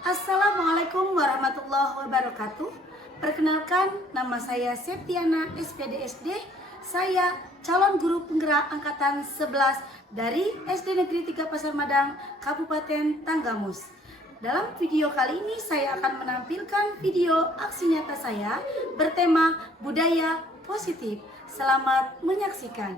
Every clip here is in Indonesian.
Assalamualaikum warahmatullahi wabarakatuh. Perkenalkan, nama saya Septiana SPDSD. Saya calon guru penggerak angkatan 11 dari SD Negeri 3 Pasar Madang, Kabupaten Tanggamus. Dalam video kali ini saya akan menampilkan video aksi nyata saya bertema budaya positif. Selamat menyaksikan.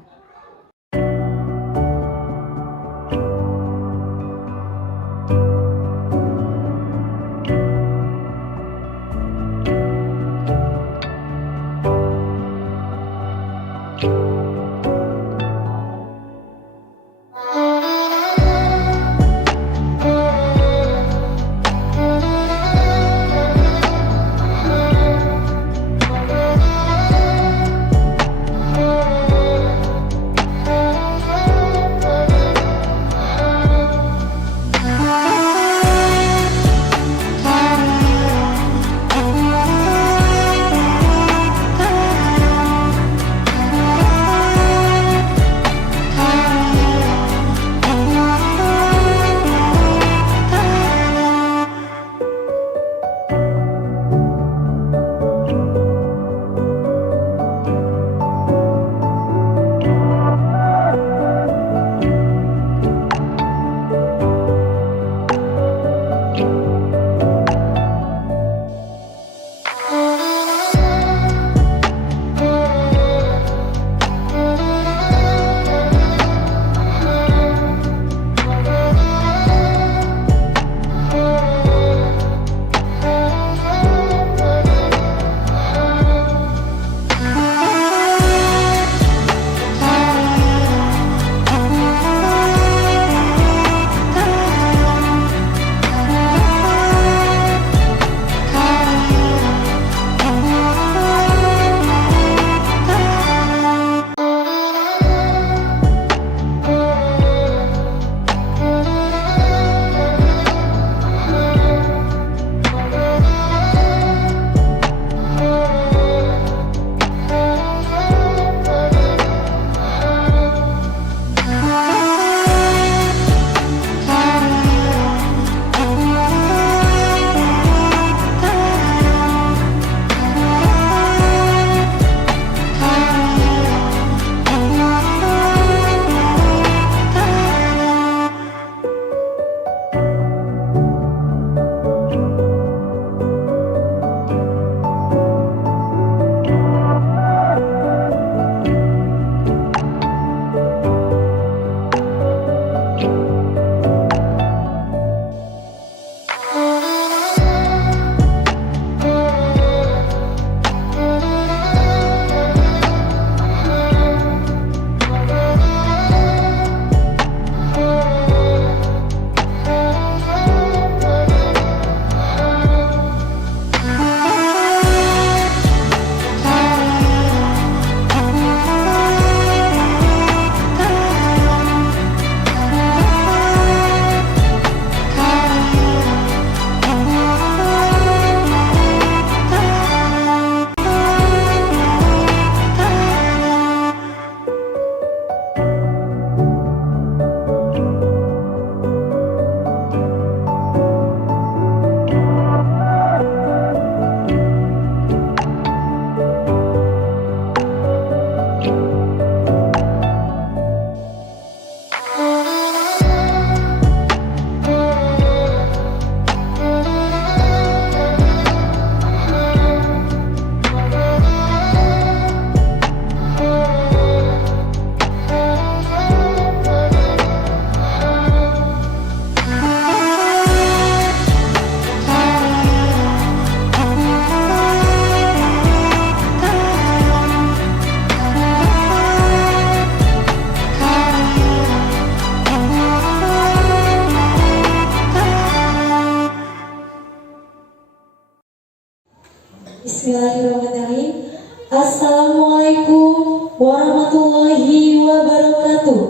Bismillahirrahmanirrahim. Assalamualaikum warahmatullahi wabarakatuh.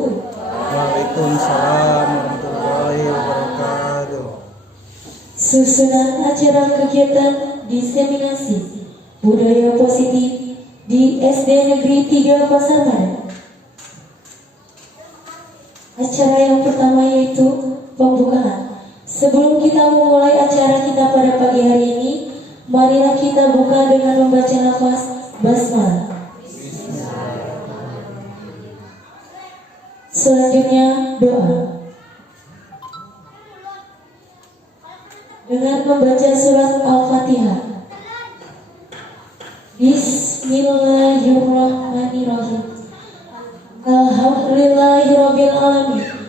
Waalaikumsalam warahmatullahi wabarakatuh. Susunan acara kegiatan diseminasi budaya positif di SD Negeri 3 Pasar Madang. Acara yang pertama yaitu pembukaan. Sebelum kita memulai acara buka dengan membaca lafaz basmalah. Selanjutnya doa dengan membaca surat Al-Fatihah. Bismillahirrahmanirrahim. Alhamdulillahirabbil alamin.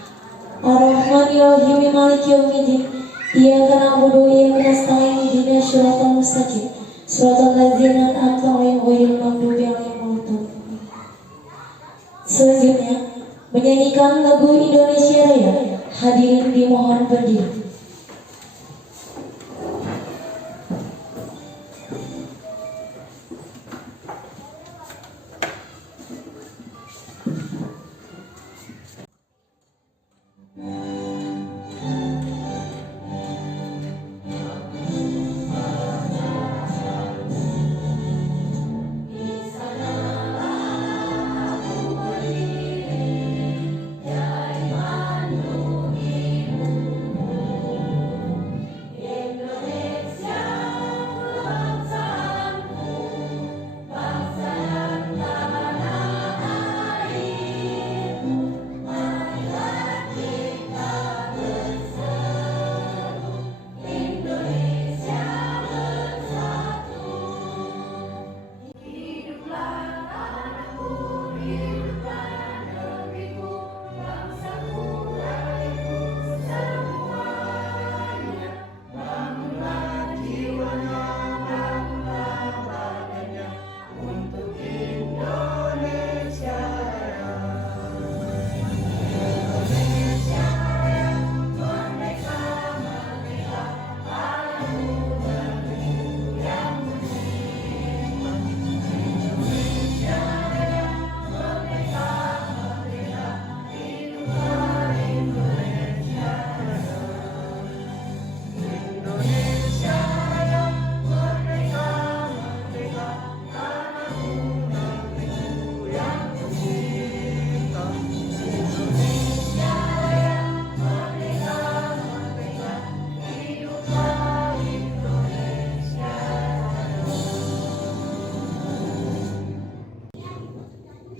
Ar-Rahmanirrahim Maliki yaumiddin. Iyyaka na'budu wa iyyaka nasta'in. Ihdinas siratal mustaqim. Shiratal ladzina an'amta 'alaihim ghairil maghdubi 'alaihim waladdallin. Selanjutnya menyanyikan lagu Indonesia Raya. Hadirin dimohon berdiri.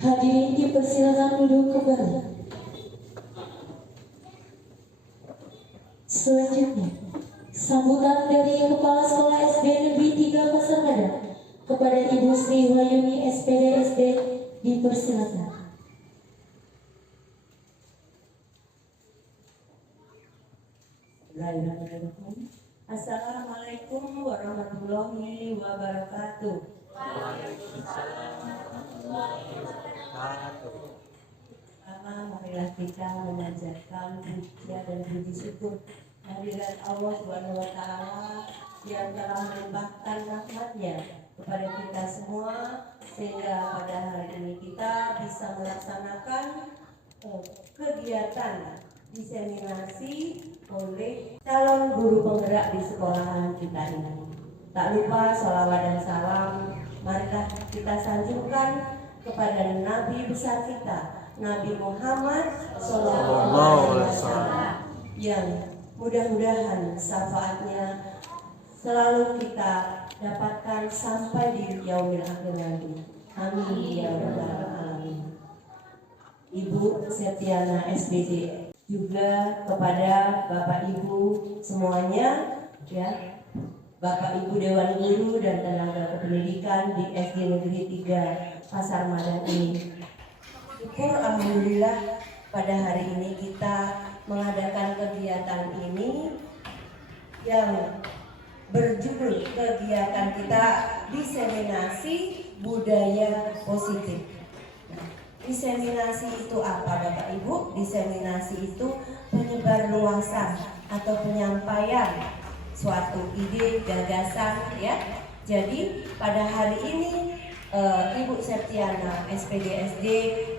Hadirin dipersilakan duduk kembali. Selanjutnya, sambutan dari Kepala Sekolah SD Negeri 3 Pasar Mada kepada Ibu Sri Wahyuni SPD SD dipersilakan. Assalamualaikum warahmatullahi wabarakatuh. Pertama, marilah kita memanjatkan puja dan puji syukur kehadirat Allah Subhanahu wa Ta'ala yang telah melimpahkan rahmatnya kepada kita semua, sehingga pada hari ini kita bisa melaksanakan kegiatan diseminasi oleh calon guru penggerak di sekolahan kita ini. Tak lupa sholawat dan salam marilah kita sanjungkan kepada Nabi besar kita, Nabi Muhammad SAW, yang mudah-mudahan syafaatnya selalu kita dapatkan sampai di yaumil akhir nanti. Amin ya rabbal alamin. Ibu Septiana SPD, juga kepada Bapak Ibu semuanya, ya, Bapak Ibu Dewan Guru dan tenaga kependidikan di SD Negeri 3 Pasar Madan ini. Syukur alhamdulillah pada hari ini kita mengadakan kegiatan ini yang berjudul kegiatan kita diseminasi budaya positif. Diseminasi itu apa Bapak Ibu? Diseminasi itu penyebarluasan atau penyampaian suatu ide, gagasan, ya. Jadi pada hari ini Ibu Septiana SPD SD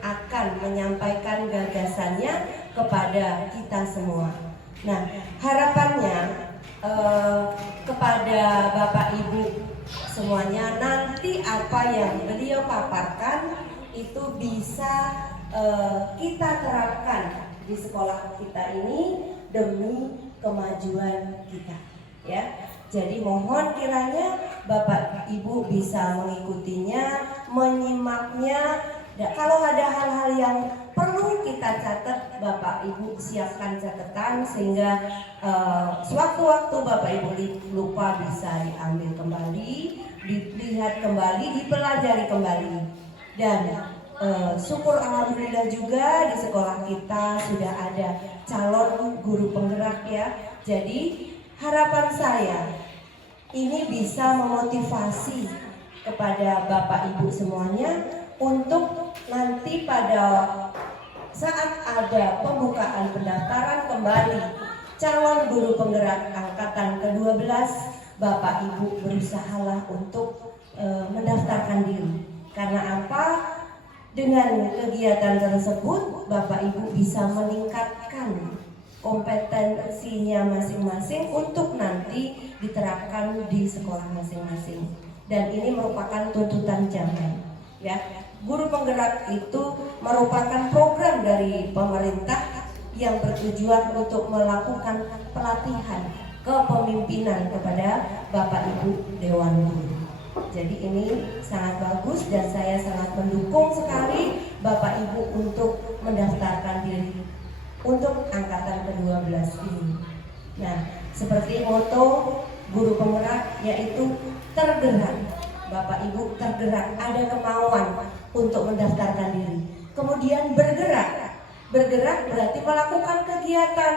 akan menyampaikan gagasannya kepada kita semua. Nah, harapannya kepada Bapak Ibu semuanya, nanti apa yang beliau paparkan itu bisa kita terapkan di sekolah kita ini demi kemajuan kita, ya. Jadi mohon kiranya Bapak Ibu bisa mengikutinya, menyimaknya. Kalau ada hal-hal yang perlu kita catat, Bapak Ibu siapkan catatan sehingga sewaktu-waktu Bapak Ibu lupa bisa diambil kembali, dilihat kembali, dipelajari kembali. Dan syukur alhamdulillah juga di sekolah kita sudah ada calon guru penggerak ya. Jadi harapan saya ini bisa memotivasi kepada Bapak Ibu semuanya untuk nanti pada saat ada pembukaan pendaftaran kembali calon guru penggerak angkatan ke-12, Bapak Ibu berusahalah untuk mendaftarkan diri. Karena apa? Dengan kegiatan tersebut Bapak Ibu bisa meningkatkan kompetensinya masing-masing untuk nanti diterapkan di sekolah masing-masing. Dan ini merupakan tuntutan zaman ya. Guru penggerak itu merupakan program dari pemerintah yang bertujuan untuk melakukan pelatihan kepemimpinan kepada Bapak Ibu Dewan Guru. Jadi ini sangat bagus dan saya sangat mendukung sekali Bapak Ibu untuk mendaftarkan diri untuk angkatan ke-12 ini. Nah, seperti moto guru penggerak yaitu tergerak. Bapak Ibu tergerak, ada kemauan untuk mendaftarkan diri. Kemudian bergerak. Bergerak berarti melakukan kegiatan.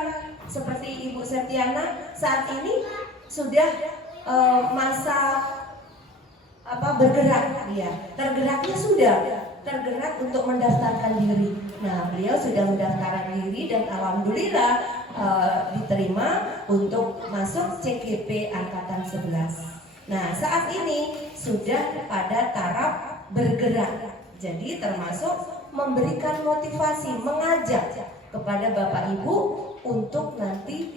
Seperti Ibu Septiana saat ini sudah masa bergerak dia. Tergeraknya sudah tergerak untuk mendaftarkan diri. Nah, beliau sudah mendaftarkan diri dan alhamdulillah diterima untuk masuk CGP angkatan 11. Nah, saat ini sudah pada taraf bergerak. Jadi termasuk memberikan motivasi, mengajak kepada Bapak Ibu untuk nanti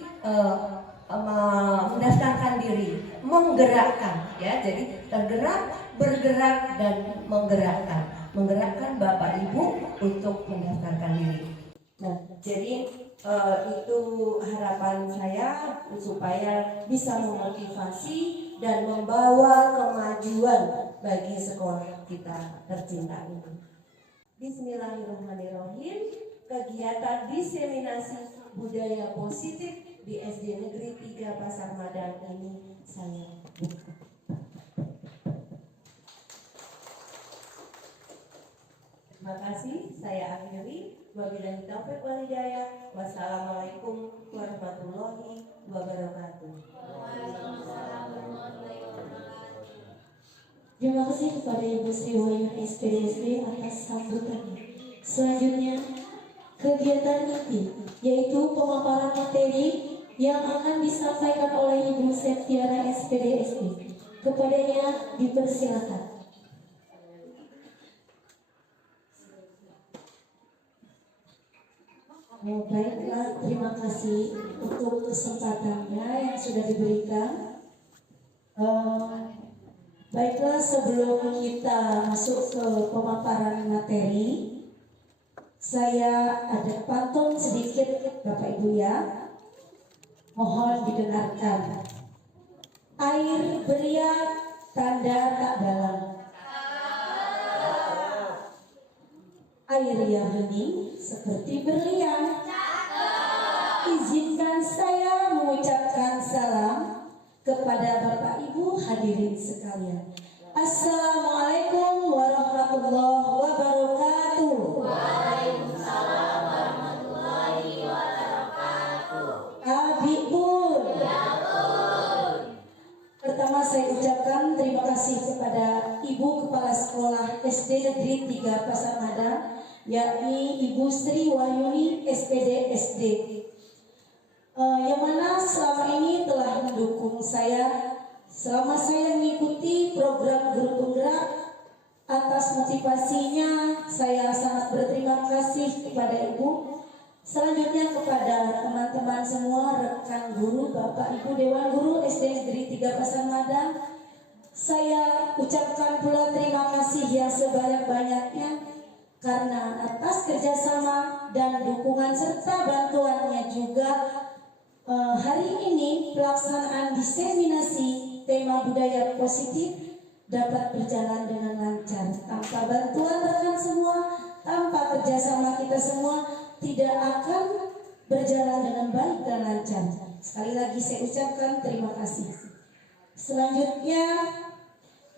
mendaftarkan diri, menggerakkan ya. Jadi tergerak, bergerak dan menggerakkan Bapak Ibu untuk mendaftarkan diri. Nah, jadi itu harapan saya supaya bisa memotivasi dan membawa kemajuan bagi sekolah kita tercinta ini. Bismillahirrahmanirrahim. Kegiatan diseminasi budaya positif di SD Negeri 3 Pasar Madang ini saya buka. Terima kasih, saya akhiri. Wabillahi taufiq wal hidayah. Wassalamualaikum warahmatullahi wabarakatuh. Terima kasih kepada Ibu Sri Wahyuni SPDSD atas sambutannya. Selanjutnya, kegiatan inti yaitu pemaparan materi yang akan disampaikan oleh Ibu Septiana SPDSD. Kepadanya dipersilakan. Baiklah, terima kasih untuk kesempatannya yang sudah diberikan. Baiklah, sebelum kita masuk ke pemaparan materi, saya ada pantun sedikit Bapak Ibu ya. Mohon didengarkan. Air beriak, tanda tak dalam. Air yang hening seperti berlian. Izinkan saya mengucapkan salam kepada Bapak Ibu hadirin sekalian. Assalamualaikum warahmatullahi wabarakatuh. Waalaikumsalam warahmatullahi wabarakatuh. Abi Bun. Ya Bun. Pertama saya ucapkan terima kasih kepada Ibu Kepala Sekolah SD Negeri 3 Pasar Madang, yakni Ibu Sri Wahyuni SPD yang mana selama ini telah mendukung saya selama saya mengikuti program guru penggerak. Atas motivasinya saya sangat berterima kasih kepada Ibu. Selanjutnya kepada teman-teman semua, rekan guru, Bapak Ibu Dewan Guru SD Negeri 3 Pasar Madang, saya ucapkan pula terima kasih yang sebanyak-banyaknya karena atas kerjasama dan dukungan serta bantuannya juga Hari ini pelaksanaan diseminasi tema budaya positif dapat berjalan dengan lancar. Tanpa bantuan rekan semua, tanpa kerjasama kita semua, tidak akan berjalan dengan baik dan lancar. Sekali lagi saya ucapkan terima kasih. Selanjutnya,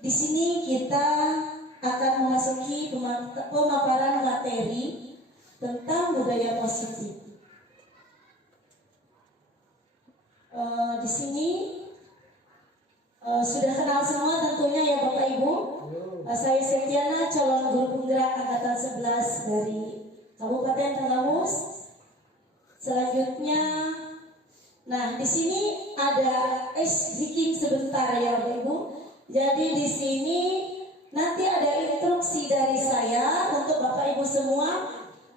di sini kita akan memasuki pemaparan materi tentang budaya positif. Di sini sudah kenal semua tentunya ya Bapak Ibu. Saya Septiana, calon guru penggerak angkatan 11 dari Kabupaten Tenggamus. Selanjutnya, nah di sini ada ice breaking sebentar ya Bapak Ibu. Jadi di sini nanti ada instruksi dari saya untuk Bapak Ibu semua.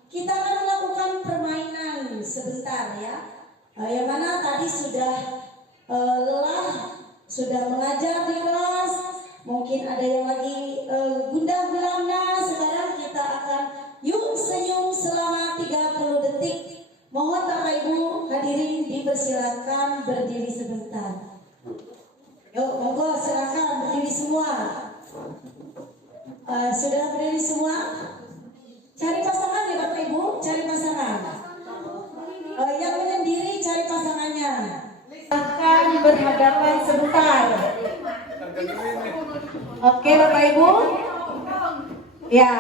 Kita akan melakukan permainan sebentar ya. Yang mana tadi sudah lelah, sudah mengajar di kelas, mungkin ada yang lagi gundah gulana. Sekarang kita akan yuk senyum selama 30 detik. Mohon Bapak Ibu hadirin dipersilakan berdiri sebentar. Yuk monggo silakan berdiri semua. Sudah berdiri semua? Cari pasangan ya Bapak Ibu, cari pasangan. Yang menyendiri cari pasangannya. Akan berhadapan sebentar. Oke Bapak Ibu. Ya.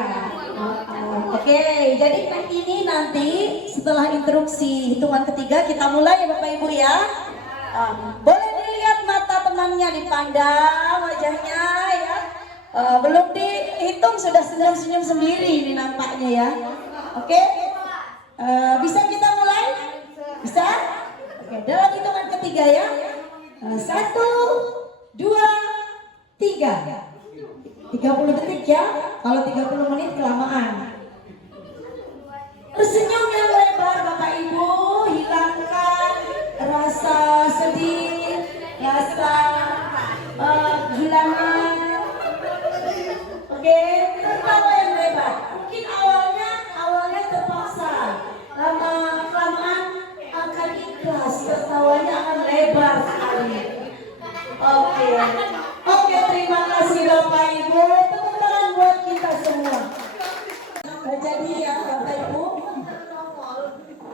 Oke, jadi ini nanti setelah instruksi hitungan ketiga kita mulai ya Bapak Ibu ya. Boleh dilihat mata temannya, dipandang wajahnya ya. Belum dihitung sudah senyum-senyum sendiri ini nampaknya ya. Oke. Bisa kita mulai? Bisa? Oke, dalam hitungan ketiga ya. 1, 2, 3. 30 detik ya. Kalau 30 menit kelamaan. Tersenyum yang lebar Bapak Ibu, hilangkan rasa sedih, rasa gulana. Oke, tertawa yang lebar. Mungkin awalnya terpaksa, lama-kelamaan akan ikhlas, tertawanya akan lebar sekali. Oke, terima kasih Bapak Ibu. Tepuk tangan buat kita semua. Jadi ya Bapak Ibu,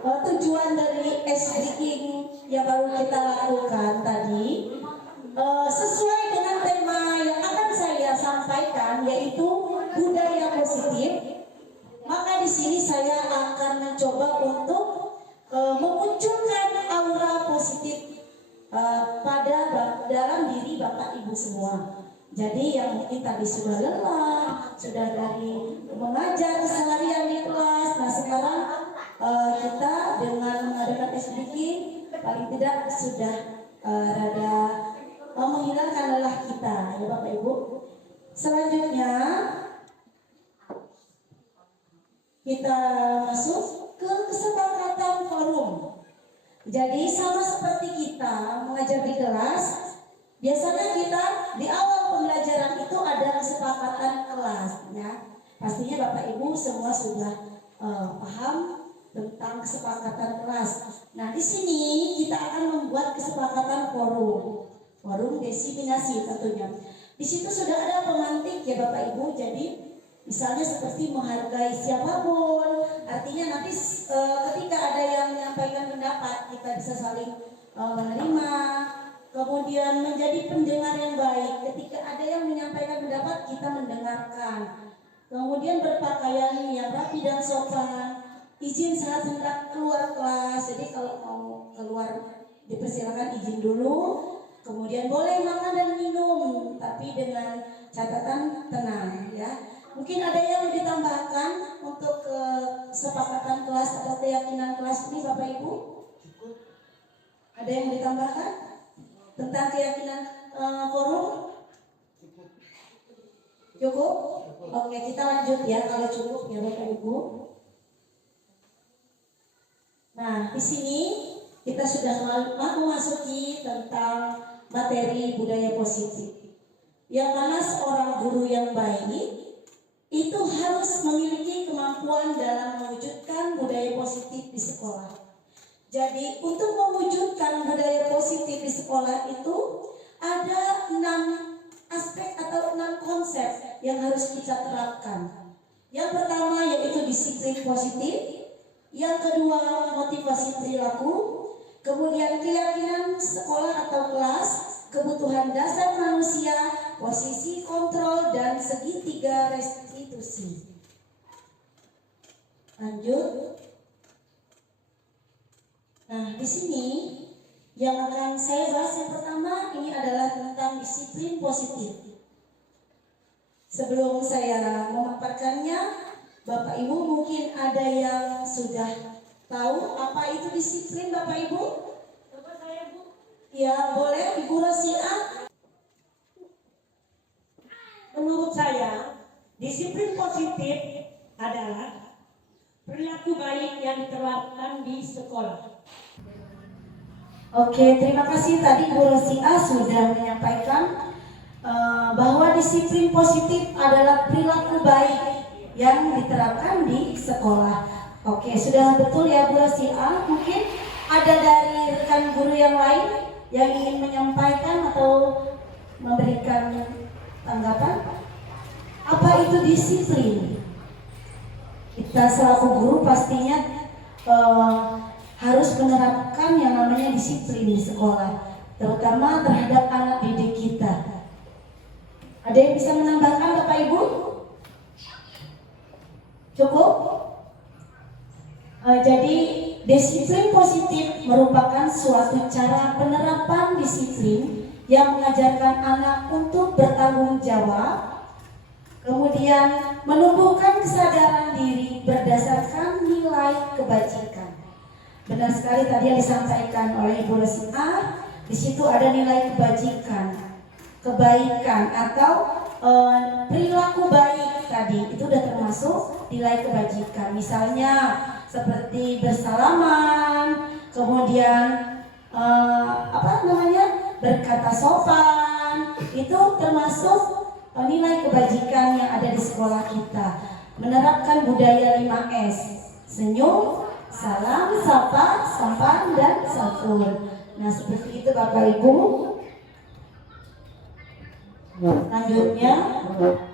tujuan dari ice breaking yang baru kita lakukan tadi sesuai dengan tema yang akan saya sampaikan, yaitu budaya positif. Maka di sini saya akan mencoba untuk memunculkan aura positif pada dalam diri Bapak Ibu semua. Jadi yang mungkin tadi sudah lelah, sudah dari mengajar seharian di kelas, nah sekarang kita dengan mengadakan ice breaking paling tidak sudah rada menghilangkan lelah kita ya Bapak Ibu. Selanjutnya kita masuk ke kesepakatan forum. Jadi sama seperti kita mengajar di kelas, biasanya kita di awal pembelajaran itu ada kesepakatan kelas ya. Pastinya Bapak Ibu semua sudah paham tentang kesepakatan kelas. Nah, di sini kita akan membuat kesepakatan forum diseminasi tentunya. Di situ sudah ada pemantik ya Bapak Ibu. Jadi misalnya seperti menghargai siapapun, artinya nanti ketika ada yang menyampaikan pendapat kita bisa saling menerima, kemudian menjadi pendengar yang baik. Ketika ada yang menyampaikan pendapat kita mendengarkan, kemudian berpakaian yang rapi dan sopan, izin saat hendak keluar kelas. Jadi kalau mau keluar dipersilakan izin dulu, kemudian boleh makan dan minum, tapi dengan catatan tenang ya. Mungkin ada yang ditambahkan untuk kesepakatan kelas atau keyakinan kelas ini Bapak Ibu? Ada yang ditambahkan tentang keyakinan forum? Cukup? Oke, kita lanjut ya kalau cukup ya Bapak Ibu. Nah, di sini kita sudah memasuki tentang materi budaya positif. Yang mana seorang guru yang baik itu harus memiliki kemampuan dalam mewujudkan budaya positif di sekolah. Jadi untuk mewujudkan budaya positif di sekolah itu ada 6 aspek atau 6 konsep yang harus kita terapkan. Yang pertama yaitu disiplin positif, yang kedua motivasi perilaku, kemudian keyakinan sekolah atau kelas, kebutuhan dasar manusia, posisi kontrol, dan segitiga restitusi. Lanjut. Nah, di sini yang akan saya bahas yang pertama ini adalah tentang disiplin positif. Sebelum saya memaparkannya, Bapak Ibu mungkin ada yang sudah tahu apa itu disiplin, Bapak Ibu? Coba saya, Bu. Ya, boleh Ibu Rosia. Menurut saya, disiplin positif adalah perilaku baik yang diterapkan di sekolah. Oke, terima kasih tadi Bu Rosia sudah menyampaikan bahwa disiplin positif adalah perilaku baik yang diterapkan di sekolah. Oke, sudah betul ya Bu Rosia. Mungkin ada dari rekan guru yang lain yang ingin menyampaikan atau memberikan tanggapan? Apa itu disiplin? Kita selaku guru pastinya harus menerapkan yang namanya disiplin di sekolah, terutama terhadap anak didik kita. Ada yang bisa menambahkan Bapak Ibu? Cukup? Jadi disiplin positif merupakan suatu cara penerapan disiplin yang mengajarkan anak untuk bertanggung jawab, kemudian menumbuhkan kesadaran diri berdasarkan nilai kebajikan. Benar sekali tadi yang disampaikan oleh Ibu Rosia, di situ ada nilai kebajikan, kebaikan atau perilaku baik tadi itu sudah termasuk nilai kebajikan. Misalnya seperti bersalaman, kemudian berkata sopan, itu termasuk nilai kebajikan yang ada di sekolah kita. Menerapkan budaya 5S, senyum, salam, sapa, sampan, dan safur. Nah, seperti itu Bapak Ibu. Lanjutnya,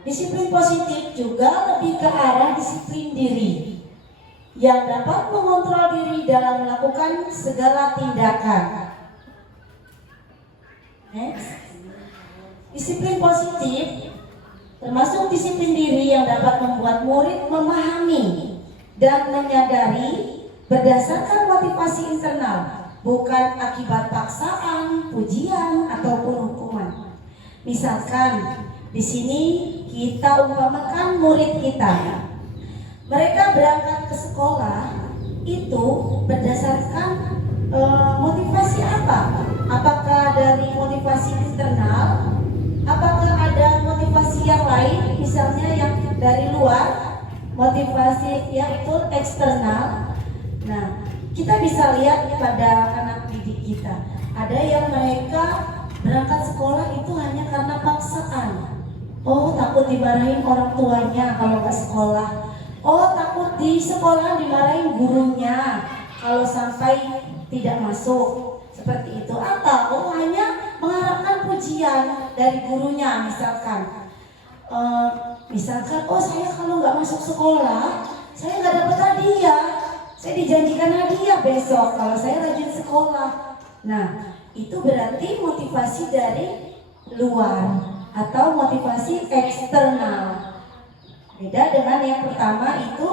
disiplin positif juga lebih ke arah disiplin diri yang dapat mengontrol diri dalam melakukan segala tindakan. Next. Disiplin positif termasuk disiplin diri yang dapat membuat murid memahami dan menyadari berdasarkan motivasi internal, bukan akibat paksaan, pujian, ataupun hukuman. Misalkan di sini kita umpamakan murid kita, mereka berangkat ke sekolah itu berdasarkan motivasi apa? Apakah dari motivasi internal? Apakah ada motivasi yang lain, misalnya yang dari luar, motivasi yang itu eksternal? Nah, kita bisa lihat pada anak didik kita, ada yang mereka berangkat sekolah itu hanya karena paksaan. Oh, takut dimarahin orang tuanya kalau ke sekolah. Oh, takut di sekolah dimarahin gurunya kalau sampai tidak masuk. Seperti itu. Atau hanya mengharapkan pujian dari gurunya, misalkan. Oh, saya kalau nggak masuk sekolah, saya nggak dapat hadiah. Saya dijanjikan hadiah besok kalau saya rajin sekolah. Nah, itu berarti motivasi dari luar atau motivasi eksternal. Beda dengan yang pertama itu,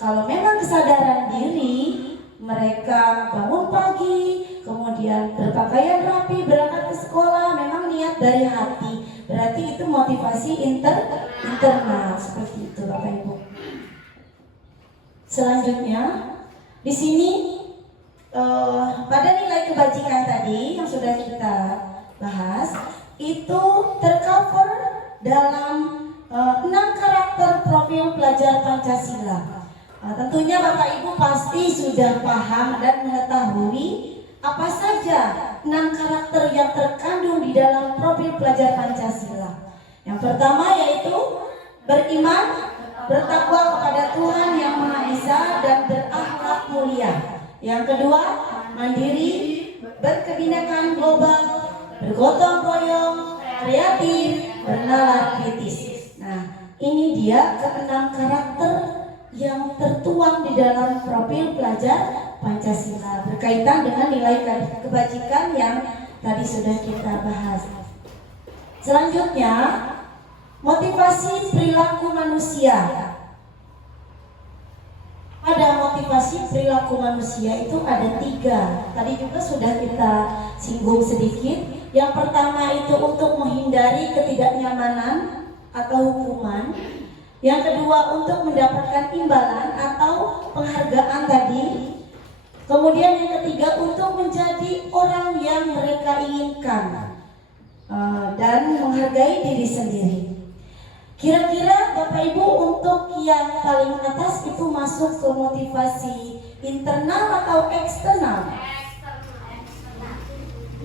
kalau memang kesadaran diri, mereka bangun pagi, kemudian berpakaian rapi, berangkat ke sekolah, memang niat dari hati, berarti itu motivasi internal. Seperti itu Bapak Ibu. Selanjutnya, di sini pada nilai kebajikan tadi yang sudah kita bahas, itu tercover dalam 6 karakter profil pelajar Pancasila. Tentunya Bapak Ibu pasti sudah paham dan mengetahui apa saja 6 karakter yang terkandung di dalam profil pelajar Pancasila. Yang pertama yaitu beriman, bertakwa kepada Tuhan Yang Maha Esa dan berakhlak mulia. Yang kedua, mandiri, berkebinekaan global, bergotong royong, kreatif, bernalar kritis. Nah, ini dia keenam karakter yang tertuang di dalam profil pelajar Pancasila berkaitan dengan nilai kebajikan yang tadi sudah kita bahas. Selanjutnya, motivasi perilaku manusia. Pada motivasi perilaku manusia itu ada 3. Tadi juga sudah kita singgung sedikit. Yang pertama itu untuk menghindari ketidaknyamanan atau hukuman. Yang kedua untuk mendapatkan imbalan atau penghargaan tadi. Kemudian yang ketiga untuk menjadi orang yang mereka inginkan dan menghargai diri sendiri. Kira-kira Bapak Ibu untuk yang paling atas itu masuk ke motivasi internal atau eksternal?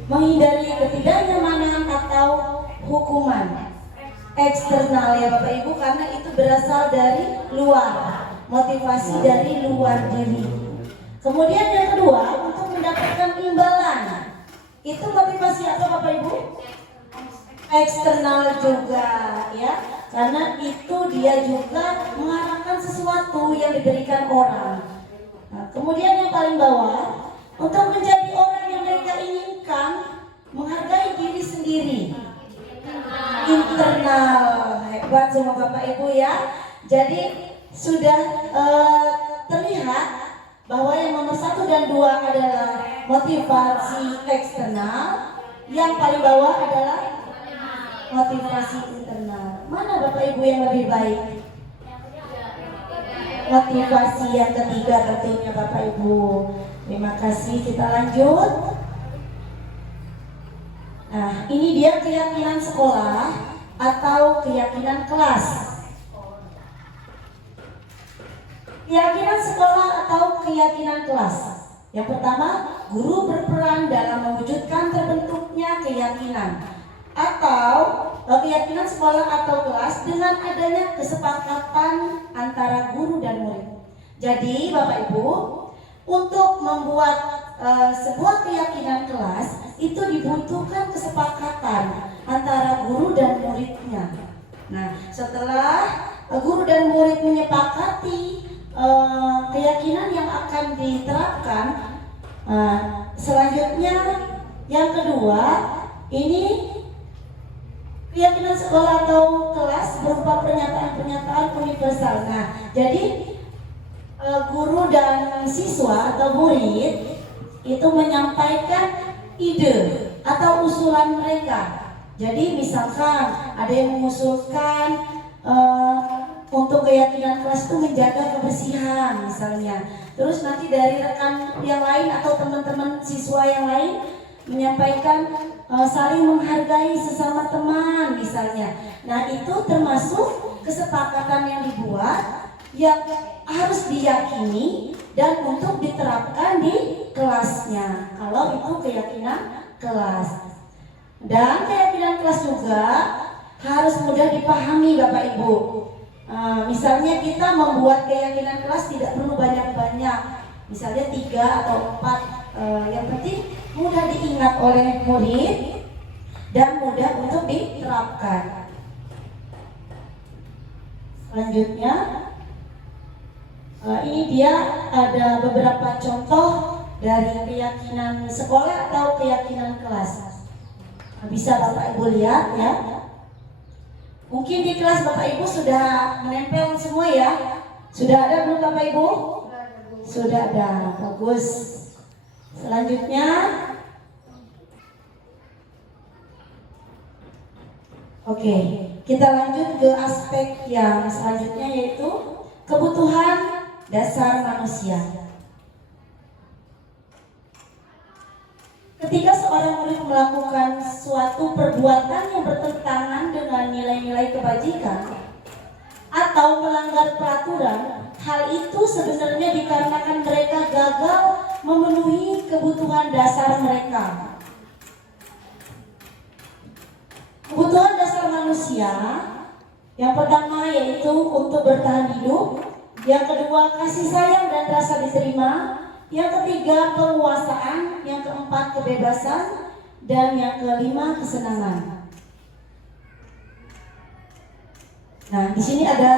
Menghindari ketidaknyamanan atau hukuman? Eksternal ya Bapak Ibu, karena itu berasal dari luar, motivasi dari luar diri. Kemudian yang kedua untuk mendapatkan imbalan, itu motivasi apa Bapak Ibu? Eksternal juga ya, karena itu dia juga mengharapkan sesuatu yang diberikan orang. Nah, kemudian yang paling bawah untuk menjadi orang yang mereka inginkan, menghargai diri sendiri. Internal, hebat semua Bapak Ibu ya. Jadi sudah terlihat bahwa yang nomor 1 dan 2 adalah motivasi eksternal, yang paling bawah adalah motivasi internal. Mana Bapak Ibu yang lebih baik? Motivasi yang ketiga tentunya Bapak Ibu. Terima kasih, kita lanjut. Nah, ini dia keyakinan sekolah atau keyakinan kelas. Keyakinan sekolah atau keyakinan kelas. Yang pertama, guru berperan dalam mewujudkan terbentuknya keyakinan atau keyakinan sekolah atau kelas dengan adanya kesepakatan antara guru dan murid. Jadi, Bapak Ibu, untuk membuat sebuah keyakinan kelas itu dibutuhkan kesepakatan antara guru dan muridnya. Nah, setelah guru dan murid menyepakati keyakinan yang akan diterapkan, selanjutnya yang kedua ini keyakinan sekolah atau kelas berupa pernyataan-pernyataan universal. Nah, jadi guru dan siswa atau murid itu menyampaikan ide atau usulan mereka. Jadi misalkan ada yang mengusulkan untuk keyakinan kelas itu menjaga kebersihan misalnya. Terus nanti dari rekan yang lain atau teman-teman siswa yang lain menyampaikan saling menghargai sesama teman misalnya. Nah, itu termasuk kesepakatan yang dibuat yang harus diyakini dan untuk diterapkan di kelasnya. Kalau itu keyakinan kelas. Dan keyakinan kelas juga harus mudah dipahami Bapak Ibu. Misalnya kita membuat keyakinan kelas tidak perlu banyak-banyak. Misalnya 3 atau 4. Yang penting mudah diingat oleh murid dan mudah untuk diterapkan. Selanjutnya, ini dia ada beberapa contoh dari keyakinan sekolah atau keyakinan kelas. Bisa Bapak Ibu lihat ya. Mungkin di kelas Bapak Ibu sudah menempel semua ya. Sudah ada belum Bapak Ibu? Sudah ada, bagus. Selanjutnya, oke, kita lanjut ke aspek yang selanjutnya yaitu kebutuhan dasar manusia. Ketika seorang murid melakukan suatu perbuatan yang bertentangan dengan nilai-nilai kebajikan atau melanggar peraturan, hal itu sebenarnya dikarenakan mereka gagal memenuhi kebutuhan dasar mereka. Kebutuhan dasar manusia yang pertama yaitu untuk bertahan hidup, yang kedua kasih sayang dan rasa diterima, yang ketiga penguasaan, yang keempat kebebasan, dan yang kelima kesenangan. Nah, di sini ada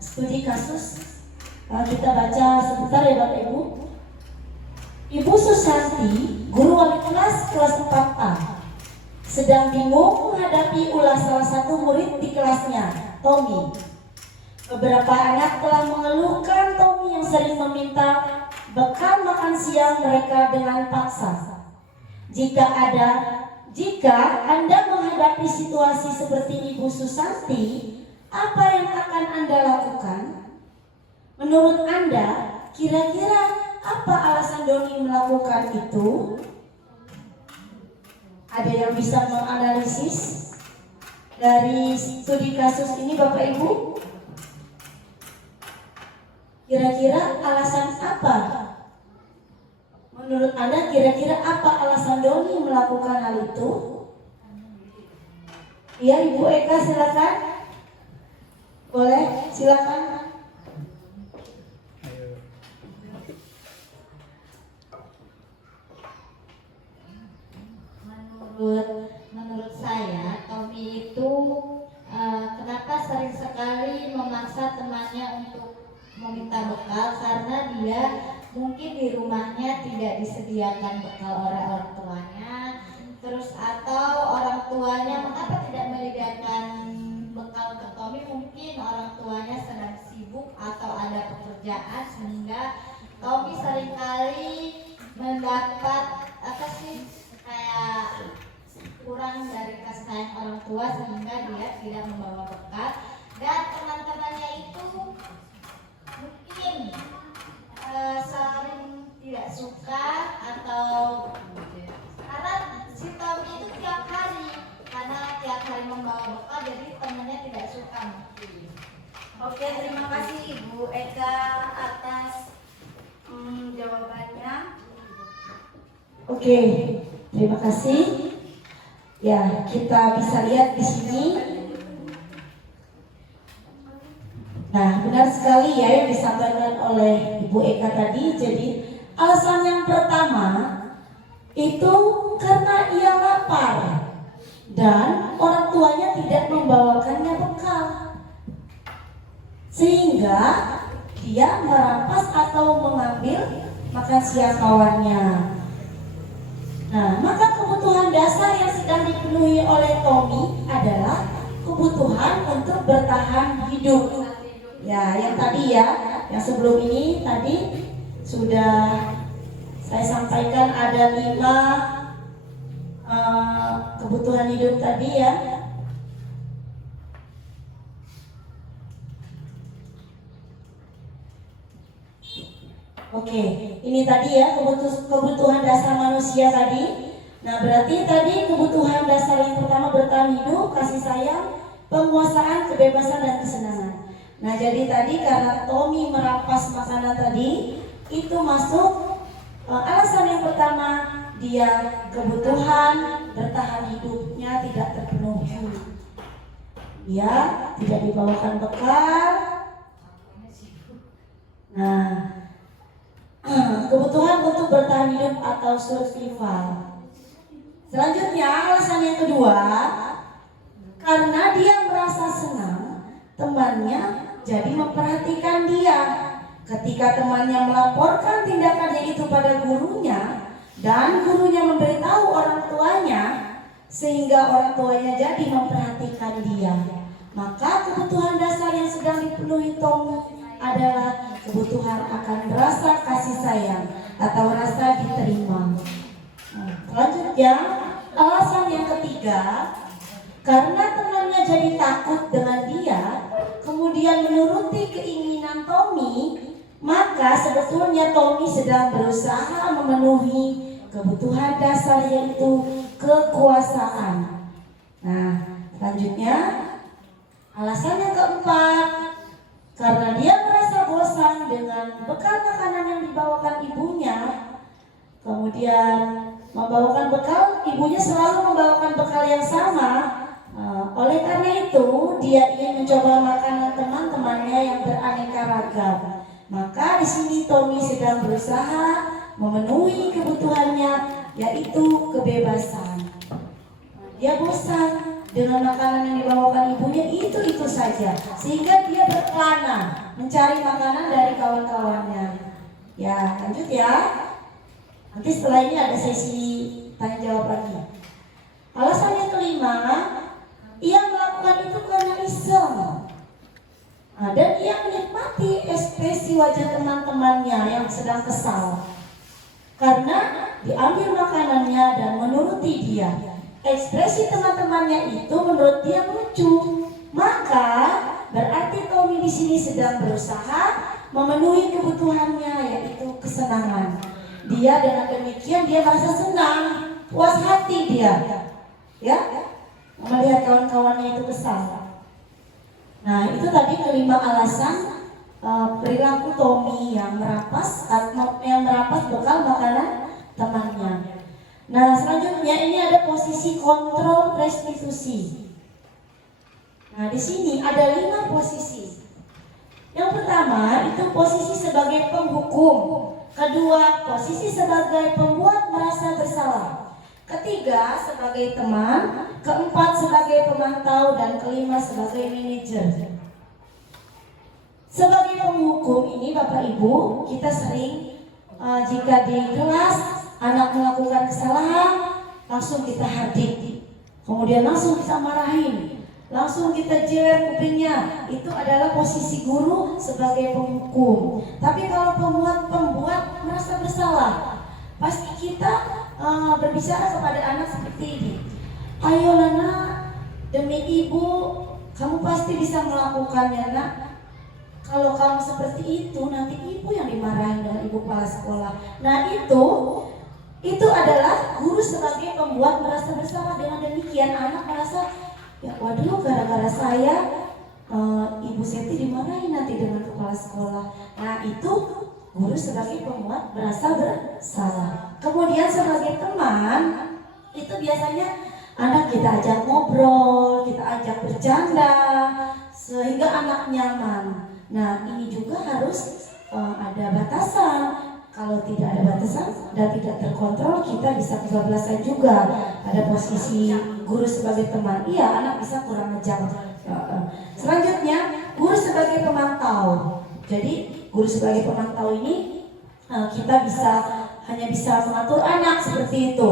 studi kasus. Kita baca sebentar ya Bapak Ibu. Ibu Susanti, guru wali kelas 4A, sedang bingung menghadapi ulah salah satu murid di kelasnya, Tommy. Beberapa anak telah mengeluhkan Tommy yang sering meminta bekal makan siang mereka dengan paksa. Jika Anda menghadapi situasi seperti Ibu Susanti, apa yang akan Anda lakukan? Menurut Anda, kira-kira apa alasan Doni melakukan itu? Ada yang bisa menganalisis dari studi kasus ini Bapak Ibu? Kira-kira alasan apa? Menurut Anda kira-kira apa alasan Doni melakukan hal itu? Ya, Ibu Eka silakan. Boleh, silakan. Menurut saya, Tommy itu kenapa sering sekali memaksa temannya untuk meminta bekal, karena dia mungkin di rumahnya tidak disediakan bekal oleh orang tuanya, terus atau orang tuanya mengapa tidak menyediakan bekal ke Tommy, mungkin orang tuanya sedang sibuk atau ada pekerjaan sehingga Tommy seringkali mendapat kayak kurang dari kasih sayang orang tua sehingga dia tidak membawa bekal, dan teman-temannya itu mungkin sering tidak suka atau karena si Tommy itu tiap hari membawa bekal, jadi temannya tidak suka mungkin. Oke, terima kasih Ibu Eka atas jawabannya. Oke, terima kasih. Ya, kita bisa lihat di sini. Nah, benar sekali ya yang disampaikan oleh Ibu Eka tadi. Jadi, alasan yang pertama itu karena ia lapar dan orang tuanya tidak membawakannya bekal, sehingga dia merampas atau mengambil makan siang kawannya. Nah, maka kebutuhan dasar yang sedang dipenuhi oleh Tommy adalah kebutuhan untuk bertahan hidup. Ya, yang tadi ya, yang sebelum ini tadi sudah saya sampaikan ada 5 kebutuhan hidup tadi ya. Oke, ini tadi ya kebutuhan dasar manusia tadi. Nah, berarti tadi kebutuhan dasar yang pertama bertahan hidup, kasih sayang, penguasaan, kebebasan, dan kesenangan. Nah, jadi tadi karena Tommy merampas makanan tadi, itu masuk alasan yang pertama, dia kebutuhan bertahan hidupnya tidak terpenuhi. Dia tidak dibawakan bekal. Nah, kebutuhan untuk bertahan hidup atau survival. Selanjutnya alasan yang kedua, karena dia merasa senang temannya jadi memperhatikan dia. Ketika temannya melaporkan tindakannya itu pada gurunya dan gurunya memberitahu orang tuanya, sehingga orang tuanya jadi memperhatikan dia, maka kebutuhan dasar yang sedang dipenuhi Tommy adalah kebutuhan akan rasa kasih sayang atau rasa diterima. Selanjutnya, alasan yang ketiga, karena temannya jadi takut dengan dia, kemudian menuruti keinginan Tommy, maka sebetulnya Tommy sedang berusaha memenuhi kebutuhan dasar yaitu kekuasaan. Nah, selanjutnya, alasan yang keempat, karena dia merasa bosan dengan bekal makanan yang dibawakan ibunya, kemudian membawakan bekal, ibunya selalu membawakan bekal yang sama. Oleh karena itu, dia ingin mencoba makanan teman-temannya yang beraneka ragam. Maka di sini Tommy sedang berusaha memenuhi kebutuhannya, yaitu kebebasan. Dia bosan dengan makanan yang dibawakan ibunya itu saja, sehingga dia berkelana mencari makanan dari kawan-kawannya. Ya, lanjut ya. Nanti setelah ini ada sesi tanya jawab lagi. Alasan yang kelima, ia melakukan itu karena iseng. Dan ia menikmati ekspresi wajah teman-temannya yang sedang kesal karena diambil makanannya dan menuruti dia. Ekspresi teman-temannya itu menurut dia lucu. Maka berarti Tommy di sini sedang berusaha memenuhi kebutuhannya, yaitu kesenangan. Dia dengan demikian dia merasa senang, puas hati dia, ya, melihat kawan-kawannya itu kesal. Nah, itu tadi kelima alasan perilaku Tommy yang merapas bekal makanan temannya. Nah, selanjutnya ini ada posisi kontrol restitusi. Nah, di sini ada 5 posisi. Yang pertama itu posisi sebagai penghukum, kedua posisi sebagai pembuat merasa bersalah, ketiga sebagai teman, keempat sebagai pemantau, dan kelima sebagai manajer. Sebagai penghukum ini Bapak Ibu, kita sering jika di kelas anak melakukan kesalahan langsung kita hadik, kemudian langsung kita marahin, langsung kita jeler kupingnya. Itu adalah posisi guru sebagai penghukum. Tapi kalau pembuat merasa bersalah, pasti kita berbicara kepada anak seperti ini. Ayo Lana, demi ibu, kamu pasti bisa melakukannya nak. Kalau kamu seperti itu, nanti ibu yang dimarahin dengan ibu kepala sekolah. Nah itu adalah guru sebagai pembuat merasa bersalah. Dengan demikian anak merasa, ya waduh, gara-gara saya ibu Seti dimarahin nanti dengan kepala sekolah. Nah itu guru sebagai pembuat merasa bersalah. Kemudian sebagai teman, itu biasanya anak kita ajak ngobrol, kita ajak bercanda, sehingga anak nyaman. Nah ini juga harus ada batasan. Kalau tidak ada batasan dan tidak terkontrol, kita bisa kebablasan juga. Ada posisi guru sebagai teman, iya anak bisa kurang ajar. Selanjutnya guru sebagai pemantau. Jadi guru sebagai pemantau ini kita hanya bisa mengatur anak seperti itu.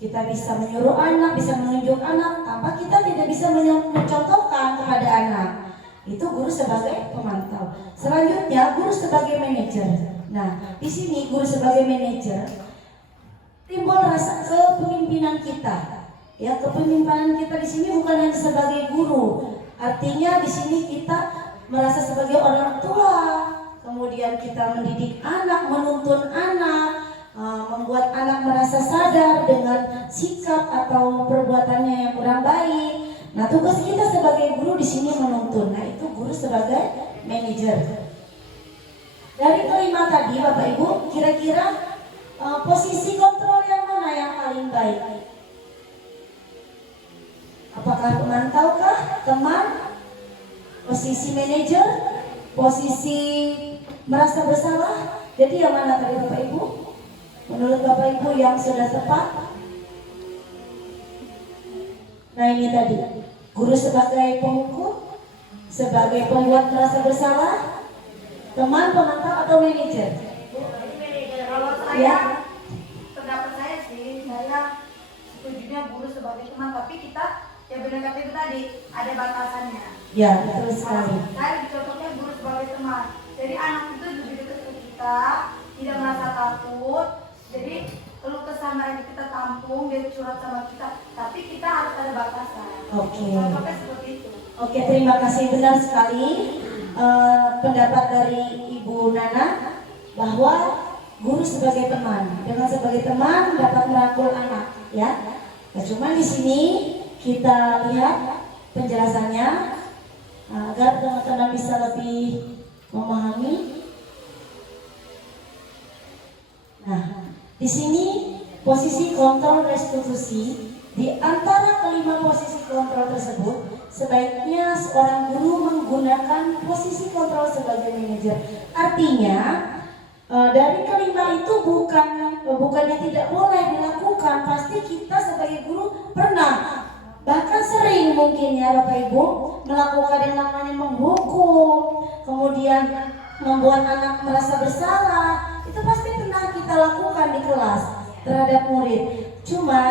Kita bisa menyuruh anak, bisa menunjuk anak, tanpa kita tidak bisa mencontohkan kepada anak. Itu guru sebagai pemantau. Selanjutnya guru sebagai manajer. Nah, di sini guru sebagai manajer timbul rasa kepemimpinan kita. Ya, kepemimpinan kita di sini bukan hanya sebagai guru. Artinya di sini kita merasa sebagai orang tua. Kemudian kita mendidik anak, menuntun anak, membuat anak merasa sadar dengan sikap atau perbuatannya yang kurang baik. Nah, tugas kita sebagai guru di sini menuntun. Nah, itu guru sebagai manajer. Dari kelima tadi, Bapak Ibu, kira-kira posisi kontrol yang mana yang paling baik? Apakah pemantau kah? Teman? Posisi manajer? Posisi merasa bersalah? Jadi yang mana tadi Bapak Ibu? Menurut Bapak Ibu yang sudah tepat? Nah ini tadi, guru sebagai penghukum, sebagai pembuat merasa bersalah, teman, pemantau, atau manajer? Kalau saya, pendapat saya sih, saya setujunya guru sebagai teman, tapi kita yang benar kata itu tadi ada batasannya. Ya, betul sekali. Saya contohnya guru sebagai teman. Jadi anak itu lebih dekat ke kita, tidak merasa takut. Jadi keluh kesah mereka kita tampung, dia curhat sama kita, tapi kita harus ada batasan. Oke. Contohnya seperti itu. Oke, terima kasih, benar sekali. Pendapat dari Ibu Nana bahwa guru sebagai teman, dengan sebagai teman dapat merangkul anak, ya. Nah, cuma di sini kita lihat penjelasannya agar teman-teman bisa lebih memahami. Nah, di sini posisi kontrol restitusi Di antara kelima posisi kontrol tersebut, sebaiknya seorang guru menggunakan posisi kontrol sebagai manajer. Artinya, dari kelima itu bukannya tidak boleh dilakukan. Pasti kita sebagai guru pernah, bahkan sering mungkin ya Bapak Ibu, melakukan yang namanya menghukum, kemudian membuat anak merasa bersalah. Itu pasti pernah kita lakukan di kelas terhadap murid. Cuma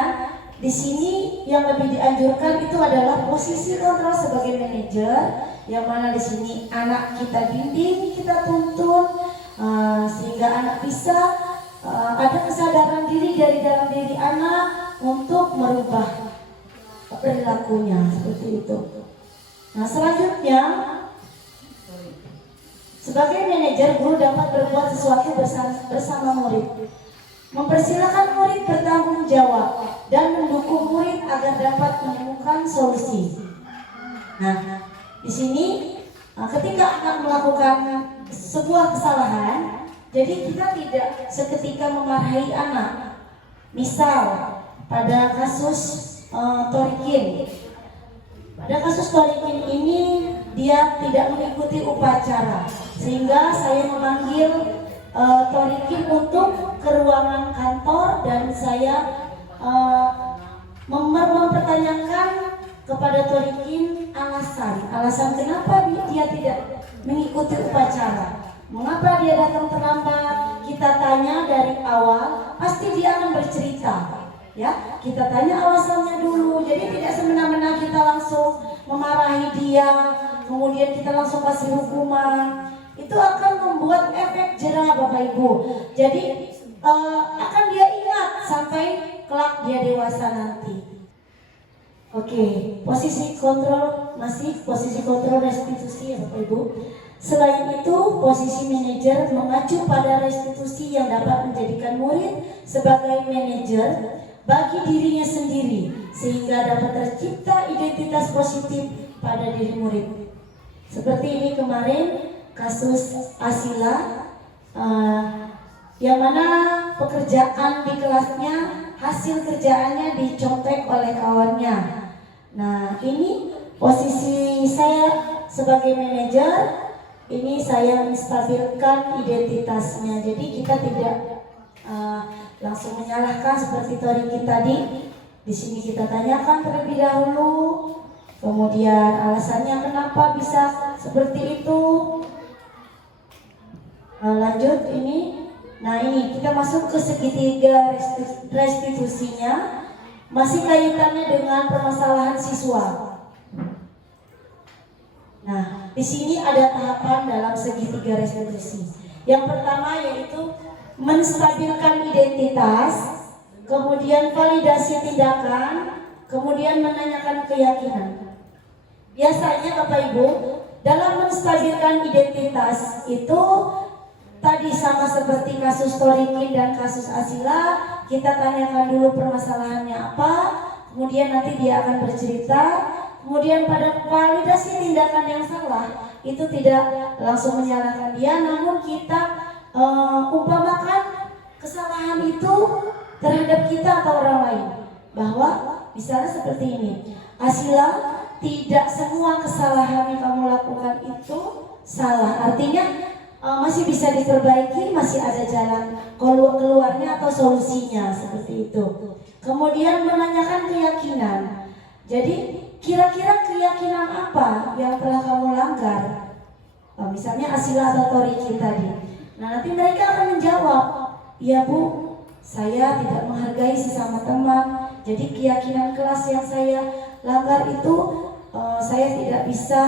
di sini yang lebih dianjurkan itu adalah posisi kontrol sebagai manajer, yang mana di sini anak kita bimbing, kita tuntun, sehingga anak bisa ada kesadaran diri dari dalam diri anak untuk merubah perilakunya seperti itu. Nah, selanjutnya sebagai manajer, guru dapat berbuat sesuatu bersama murid, mempersilahkan murid bertanggung jawab dan mendukung murid agar dapat menemukan solusi. Nah, di sini ketika anak melakukan sebuah kesalahan, jadi kita tidak seketika memarahi anak. Misal pada kasus Torikin, pada kasus Torikin ini dia tidak mengikuti upacara, sehingga saya memanggil Torikin untuk ke ruangan kantor dan saya mempertanyakan kepada Torikin alasan kenapa dia tidak mengikuti upacara, mengapa dia datang terlambat. Kita tanya dari awal, pasti dia akan bercerita. Ya, kita tanya alasannya dulu. Jadi tidak semena-mena kita langsung memarahi dia, kemudian kita langsung kasih hukuman. Itu akan membuat efek jerah Bapak Ibu. Jadi akan dia ingat sampai kelak dia dewasa nanti. Oke, posisi kontrol masih posisi kontrol restitusi ya Bapak Ibu. Selain itu, posisi manajer mengacu pada restitusi yang dapat menjadikan murid sebagai manajer bagi dirinya sendiri, sehingga dapat tercipta identitas positif pada diri murid. Seperti ini kemarin kasus Asila, yang mana pekerjaan di kelasnya, hasil kerjaannya dicontek oleh kawannya. Nah, ini posisi saya sebagai manajer, ini saya menstabilkan identitasnya. Jadi kita tidak langsung menyalahkan seperti Torikin tadi. Di sini kita tanyakan terlebih dahulu, kemudian alasannya kenapa bisa seperti itu. Lanjut ini. Nah, ini kita masuk ke segitiga restitusinya, masih kaitannya dengan permasalahan siswa. Nah, di sini ada tahapan dalam segitiga restitusi. Yang pertama yaitu menstabilkan identitas, kemudian validasi tindakan, kemudian menanyakan keyakinan. Biasanya Bapak Ibu, dalam menstabilkan identitas itu tadi sama seperti kasus Torikin dan kasus Asila, kita tanyakan dulu permasalahannya apa, kemudian nanti dia akan bercerita. Kemudian pada validasi tindakan yang salah, itu tidak langsung menyalahkan dia, namun kita umpamakan kesalahan itu terhadap kita atau orang lain. Bahwa misalnya seperti ini, Asila, tidak semua kesalahan yang kamu lakukan itu salah. Artinya masih bisa diperbaiki, masih ada jalan keluarnya atau solusinya, seperti itu. Kemudian menanyakan keyakinan. Jadi kira-kira keyakinan apa yang telah kamu langgar? Misalnya Asila atau Torikin tadi. Nah, nanti mereka akan menjawab, "Ya Bu, saya tidak menghargai sesama teman. Jadi keyakinan kelas yang saya langgar itu saya tidak bisa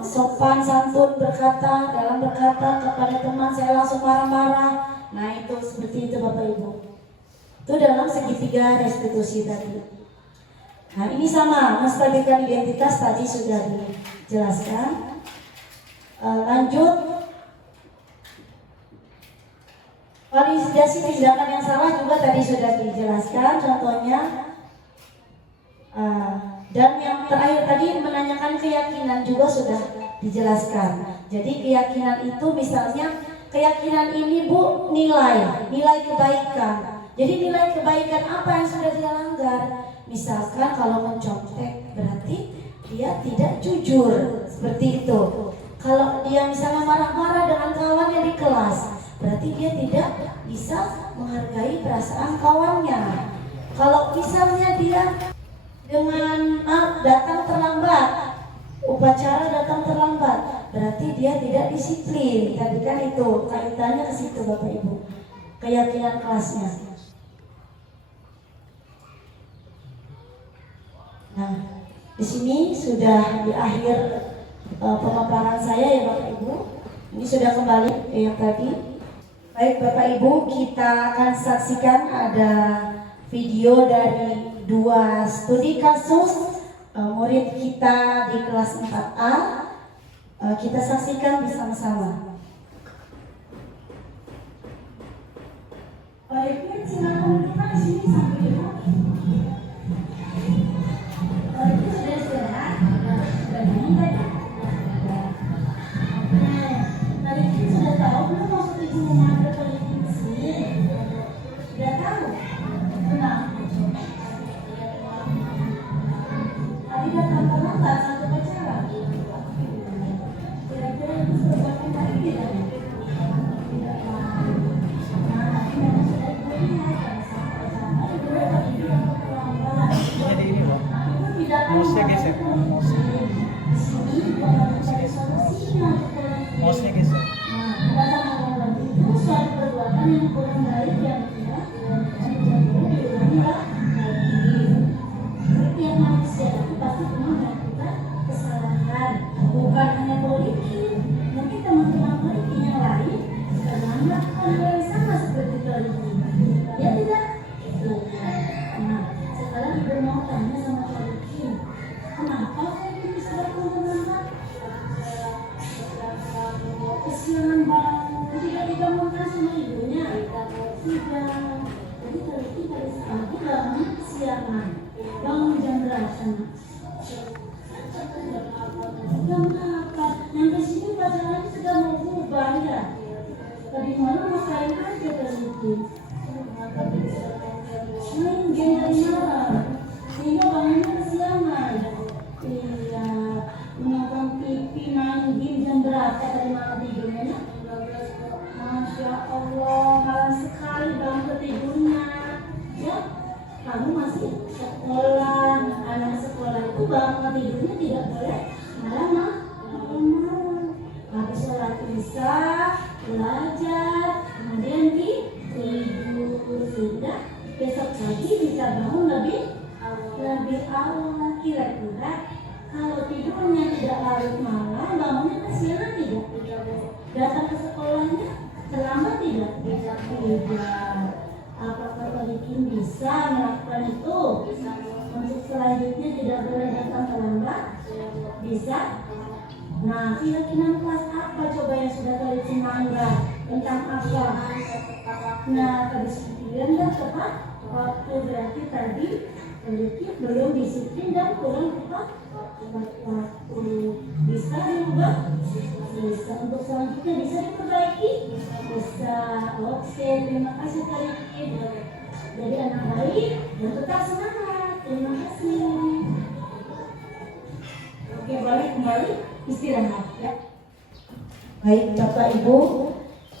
sopan santun dalam berkata kepada teman, saya langsung marah-marah." Nah, itu seperti itu Bapak Ibu. Itu dalam segitiga restitusi tadi. Nah, ini sama, menstabilkan identitas tadi sudah dijelaskan. Lanjut, validasi tindakan yang salah juga tadi sudah dijelaskan contohnya. Dan yang terakhir tadi menanyakan keyakinan juga sudah dijelaskan. Jadi keyakinan itu misalnya, keyakinan ini Bu, nilai kebaikan. Jadi nilai kebaikan apa yang sudah dia langgar? Misalkan kalau mencontek berarti dia tidak jujur, seperti itu. Kalau dia misalnya marah-marah dengan kawannya di kelas, berarti dia tidak bisa menghargai perasaan kawannya. Kalau misalnya dia dengan datang terlambat, upacara datang terlambat, berarti dia tidak disiplin. Tadi kan itu kaitannya ke situ Bapak Ibu, keyakinan kelasnya. Nah, di sini sudah di akhir pemaparan saya ya Bapak Ibu. Ini sudah kembali yang tadi. Baik Bapak Ibu, kita akan saksikan ada video dari 2 studi kasus murid kita di kelas 4A. Kita saksikan bersama-sama. Baiknya silakan kita di sini sambil sudah istirahat, sudah bangun tadi. Tadi kita sudah tahu belum maksud ibu mengambil politisi? Sudah tahu? Kenapa? Tadi datang terlambat satu upacara. Kira-kira ibu sudah buatkan tadi tidak? Tidak tahu. Nah, tapi memang sudah ibu lihat pada saat upacara ibu dapat ibu yang terlambat. Jadi ini Pak, Ibu tidak tahu. mouse-nya geser. Mouse-nya geser. Nah, itu suatu perbuatan yang kurang baik yang tidak diulangi lagi. Setiap manusia itu pasti pernah melakukan kesalahan, bukan hanya politik, mungkin teman-teman politik yang lain pernah melakukan hal yang sama seperti politik. Ya tidak? Nah, sekarang ibu mau tanya sama politik, kenapa saya bisa datang terlambat? Kesiangan banget, tidak dibangunkan sama ibunya. Tidak. Jadi kalau kita pagi bangun kesiangan, bangun jam berapa? Jam 8. Nanti sini pacarannya sudah mau bubar ya. Tadi malam ngapain aja terliti? Main game dari malam, sehingga bangunnya kesiangan. Iya. Menonton TV, main game jam berapa tadi malam tidurnya? Masya Allah, malam sekali bangun tidurnya. Ya, kamu masih sekolah, anak sekolah itu bangun tidurnya tidak boleh malam. Habis sholat isya, belajar, kemudian tidur, sudah besok pagi bisa bangun lebih awal. Kira-kira kalau tidurnya tidak larut malam, bangunnya kesiangan tidak? Datang ke sekolahnya terlambat tidak? Tidak. Apakah Pak Dikin bisa melakukan itu? Untuk selanjutnya tidak boleh datang terlambat? Bisa? Nah, keyakinan kelas apa coba yang sudah Pak Mangga tentang apa? Nah, kedisiplinan dan tepat waktu berarti tadi politik belum disiplin dan kurang tepat waktu. Bisa diubah? Bisa. Untuk selanjutnya bisa diperbaiki? Bisa. Oke, terima kasih Kak Riki. Jadi anak baik dan tetap semangat. Terima kasih. Oke, balik kembali istirahat ya. Baik Bapak Ibu,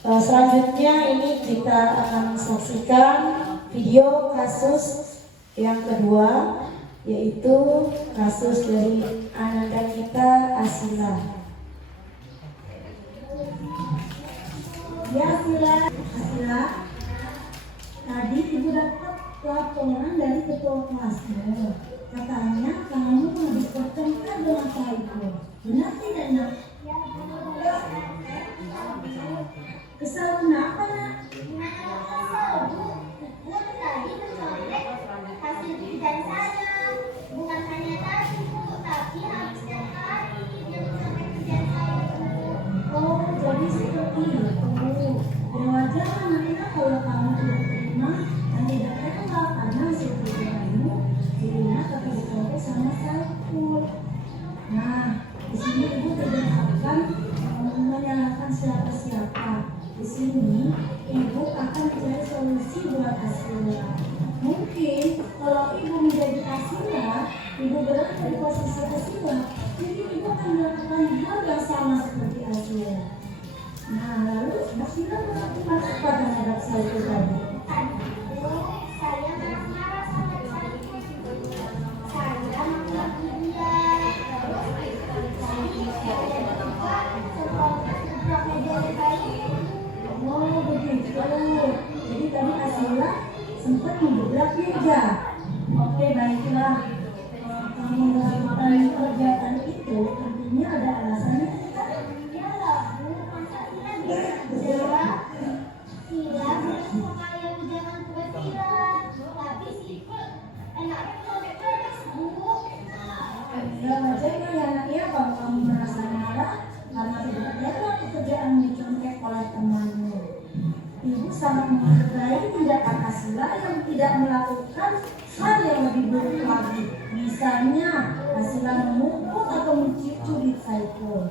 selanjutnya ini kita akan saksikan video kasus yang kedua, yaitu kasus dari ananda kita Asila. Ya Asila, tadi ibu dapat laporan dari ketua kelasmu. Katanya kamu habis bertengkar dengan Pak Ibu. Benar tidak nak? Kesal kenapa nak? Hasil kerjaan saya bukan hanya tadi Bu, tapi hampir setiap hari dia sampai kerjaan saya. Oh, jadi seperti itu. Ya wajar Nana kalau kamu tidak terima dan tidak rela karena hasil kerjaanmu dirinya tapi dikontek sama Saiful. Nah, di sini ibu tidak akan menyalahkan siapa-siapa. Di sini ibu akan mencari solusi buat Asila. Mungkin kalau ibu menjadi Nah, lalu Asila melakukan apa terhadap saya itu tadi? Saya marah-marah sama saya. Saya menghakimi dia. Oh begitu. Jadi tadi Asila sempat membebrak meja. Oke baiklah. Kamu melakukan pekerjaan itu tentunya ada alasannya. Sila supaya jangan kebetulan, tapi siput enaknya kebetulan Bu. Ya wajarnya ya anaknya kalau kamu merasa marah karena tidak dapat pekerjaan dicontek oleh temanmu. Ibu sangat menghargai tindakan Asila yang tidak melakukan hal yang lebih buruk lagi. Misalnya Asila memukul atau mencuri Saiful.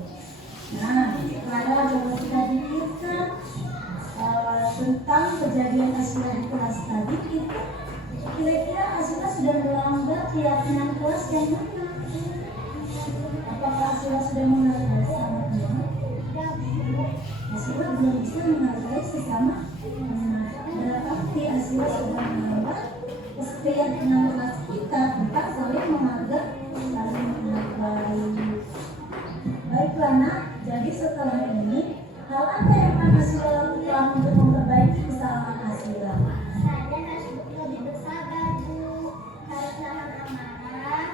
Nah, sekarang coba kita pikirkan tentang kejadian Asila di kelas tadi itu. Kira-kira Asila sudah melanggar keyakinan kelas yang mana? Apakah Asila sudah menghargai sesama teman? Asila belum bisa menghargai sesama teman. Berarti Asila sudah melanggar keyakinan kelas kita saling menghargai, saling menghargai. Baiklah nak, jadi setelah ini hal apa yang akan Asila lakukan untuk memperbaiki kesalahan Asila? Saya harus lebih bersabar Bu, harus nahan amarah.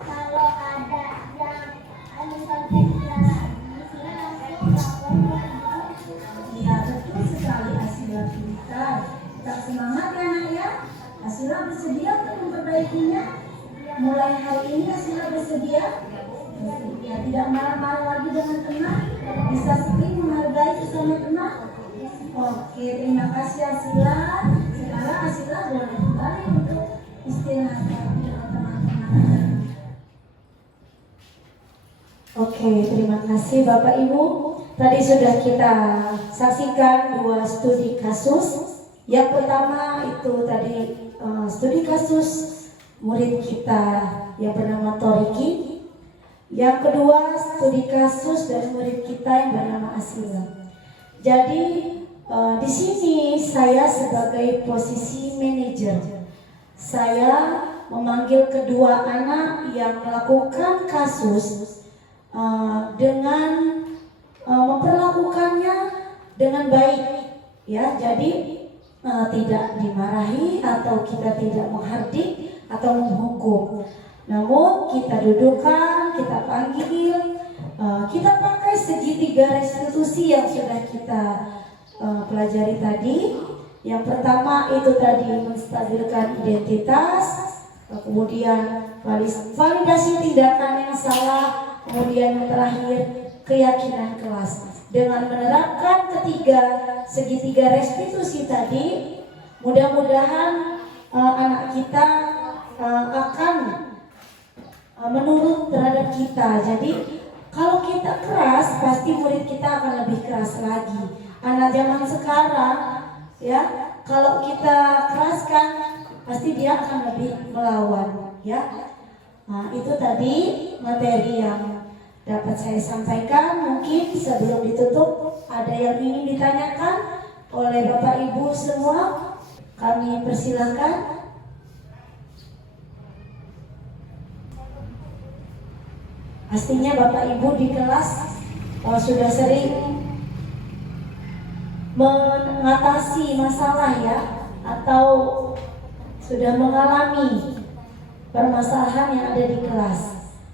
Kalau ada yang mencontek Sila lagi, Sila langsung lapor ke Ibu. Ya betul sekali Asila pintar. Tetap semangat ya nak ya. Asila bersedia untuk memperbaikinya. Mulai hari ini Asila bersedia. Ya tidak marah-marah lagi dengan teman. Bisa saling menghargai sesama teman. Oke, terima kasih Asila. Sekarang Asila boleh kembali untuk istirahat dengan teman-teman. Oke, terima kasih Bapak Ibu. Tadi sudah kita saksikan 2 studi kasus. Yang pertama itu tadi studi kasus murid kita yang bernama Toriki. Yang kedua studi kasus dari murid kita yang bernama Asila. Jadi di sini saya sebagai posisi manajer, saya memanggil kedua anak yang melakukan kasus dengan memperlakukannya dengan baik, ya. Jadi tidak dimarahi atau kita tidak menghardik atau menghukum. Namun kita dudukkan, kita panggil, kita pakai segitiga restitusi yang sudah kita pelajari tadi. Yang pertama itu tadi menstabilkan identitas, kemudian validasi tindakan yang salah, kemudian yang terakhir keyakinan kelas. Dengan menerapkan segitiga restitusi tadi, mudah-mudahan anak kita akan menurut terhadap kita. Jadi kalau kita keras, pasti murid kita akan lebih keras lagi. Anak zaman sekarang, ya, kalau kita keraskan, pasti dia akan lebih melawan, ya. Nah, itu tadi materi yang dapat saya sampaikan. Mungkin sebelum ditutup ada yang ingin ditanyakan oleh Bapak Ibu semua, kami persilakan. Pastinya Bapak Ibu di kelas sudah sering mengatasi masalah, ya, atau sudah mengalami permasalahan yang ada di kelas.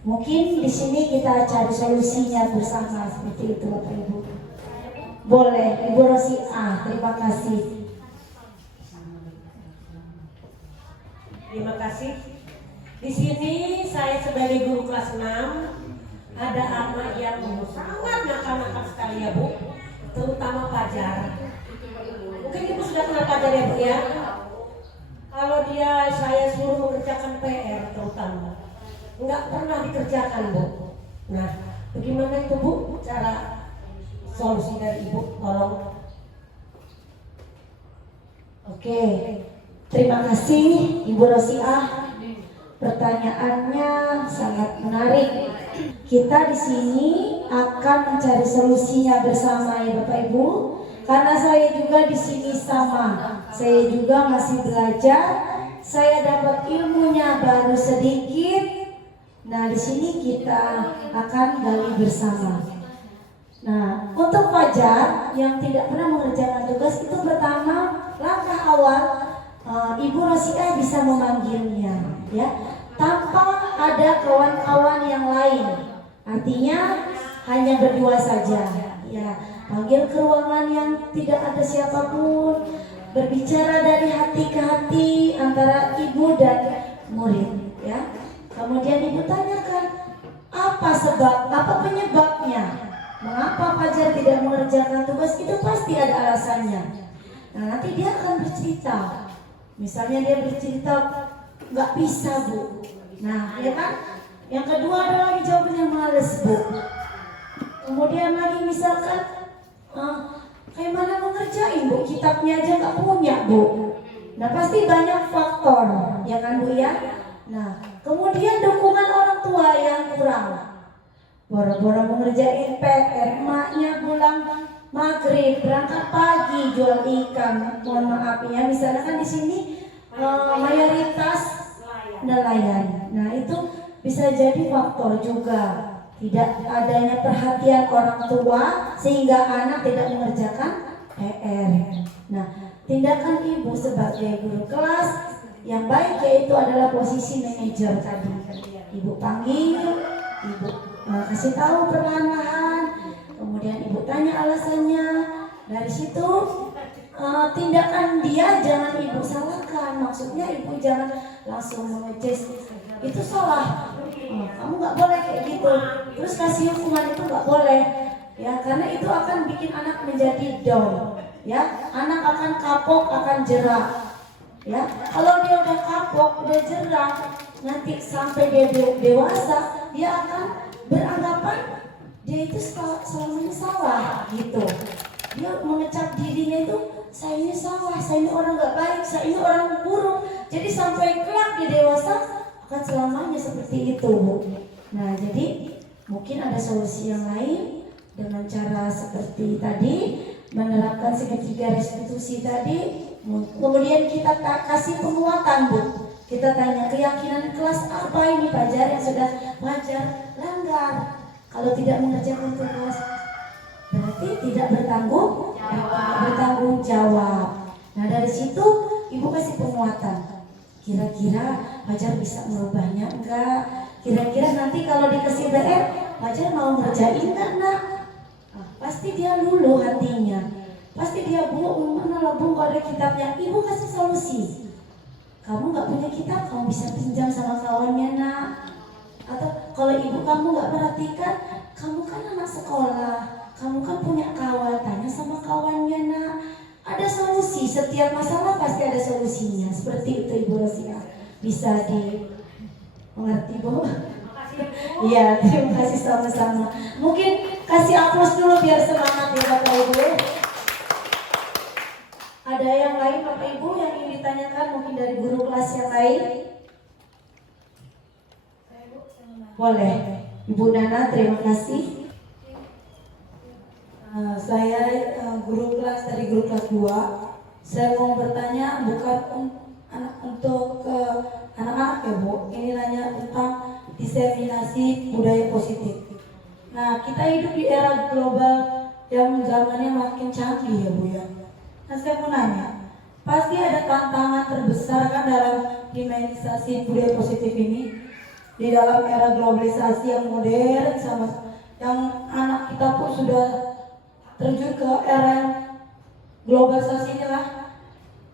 Mungkin di sini kita cari solusinya bersama, seperti itu Bapak Ibu. Boleh, Ibu Rosi A, terima kasih. Terima kasih. Di sini saya sebagai guru kelas 6, ada anak yang sangat nakal-nakal sekali ya Bu, terutama Fajar. Mungkin Ibu sudah kenal Fajar ya Bu ya. Kalau dia saya suruh mengerjakan PR terutama, nggak pernah dikerjakan Bu. Nah, bagaimana itu Bu cara solusi dari Ibu? Tolong. Oke, terima kasih Ibu Rosiah. Pertanyaannya sangat menarik. Kita di sini akan mencari solusinya bersama ya Bapak Ibu. Karena saya juga di sini sama, saya juga masih belajar, saya dapat ilmunya baru sedikit. Nah, di sini kita akan gali bersama. Nah, untuk Fajar yang tidak pernah mengerjakan tugas itu pertama langkah awal Ibu Rosia bisa memanggilnya, ya, tanpa ada kawan-kawan yang lain. Artinya hanya berdua saja, ya. Panggil ke ruangan yang tidak ada siapapun, berbicara dari hati ke hati antara ibu dan murid, ya. Kemudian ibu tanyakan apa penyebabnya, mengapa Fajar tidak mengerjakan tugas, itu pasti ada alasannya. Nah, nanti dia akan bercerita. Misalnya dia bercerita nggak bisa Bu. Nah, ya kan? Yang kedua adalah jawabannya males Bu. Kemudian lagi misalkan kayak mana mau ngerjain Bu, kitabnya aja nggak punya Bu. Nah, pasti banyak faktor, ya kan Bu ya. Nah, kemudian dukungan orang tua yang kurang. Boro-boro mau ngerjain PR, emaknya pulang maghrib, berangkat pagi jual ikan. Mohon maaf ya, misalnya kan di sini mayoritas nelayan. Nah, itu bisa jadi faktor juga. Tidak adanya perhatian orang tua sehingga anak tidak mengerjakan PR. Nah, tindakan ibu sebagai guru kelas yang baik yaitu adalah posisi manajer tadi. Ibu panggil, ibu kasih tahu perlahan-lahan, kemudian ibu tanya alasannya. Dari situ tindakan dia jangan ibu salahkan. Maksudnya ibu jangan langsung mengejek itu salah, kamu nggak boleh kayak gitu, terus kasih hukuman, itu nggak boleh ya, karena itu akan bikin anak menjadi down ya, anak akan kapok, akan jerah ya. Kalau dia udah kapok, udah jerah, nanti sampai dia dewasa, dia akan beranggapan dia itu selamanya salah gitu. Dia mengecap dirinya itu, saya ini salah, saya ini orang nggak baik, saya ini orang buruk. Jadi sampai kelak dia dewasa akan selamanya seperti itu Bu. Nah, jadi mungkin ada solusi yang lain dengan cara seperti tadi, menerapkan segitiga restitusi tadi. Kemudian kita kasih penguatan Bu. Kita tanya keyakinan kelas apa ini Fajar yang sudah Fajar langgar. Kalau tidak mengerjakan tugas berarti tidak bertanggung jawab. Nah, dari situ ibu kasih penguatan. Kira-kira Fajar bisa merubahnya enggak? Kira-kira nanti kalau dikasih PR, Fajar mau ngerjain enggak nak? Pasti dia luluh hatinya. Pasti dia mana lah Bu, kalau ada kitabnya. Ibu kasih solusi. Kamu nggak punya kitab, kamu bisa pinjam sama kawannya nak. Atau kalau ibu kamu nggak perhatikan, kamu kan anak sekolah, kamu kan punya kawan, tanya sama kawannya nak. Ada solusi, setiap masalah pasti ada solusinya. Seperti itu Ibu Rosia. Bisa dimengerti Bu? Iya, terima kasih sama-sama. Mungkin kasih aplaus dulu biar semangat ya Bapak Ibu. Ada yang lain Bapak Ibu yang ingin ditanyakan mungkin dari guru kelas yang lain? Boleh. Ibu Nana, terima kasih. Saya guru kelas dari guru kelas 2. Saya mau bertanya bukan untuk anak-anak ya Bu. Ini nanya tentang diseminasi budaya positif. Nah, kita hidup di era global yang zamannya makin canggih ya Bu ya. Nah, saya mau nanya, pasti ada tantangan terbesar kan dalam dimensiasi budaya positif ini di dalam era globalisasi yang modern sama yang anak kita pun sudah terjun ke era globalisasi inilah.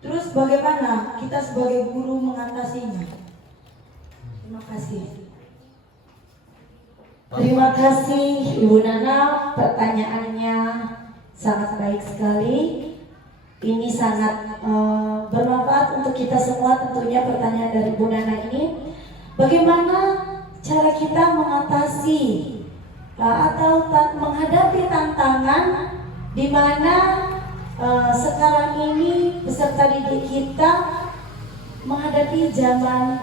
Terus bagaimana kita sebagai guru mengatasinya? Terima kasih. Terima kasih Ibu Nana, pertanyaannya sangat baik sekali. Ini sangat bermanfaat untuk kita semua tentunya pertanyaan dari Bu Nana ini. Bagaimana cara kita mengatasi atau menghadapi tantangan di mana sekarang ini peserta didik kita menghadapi zaman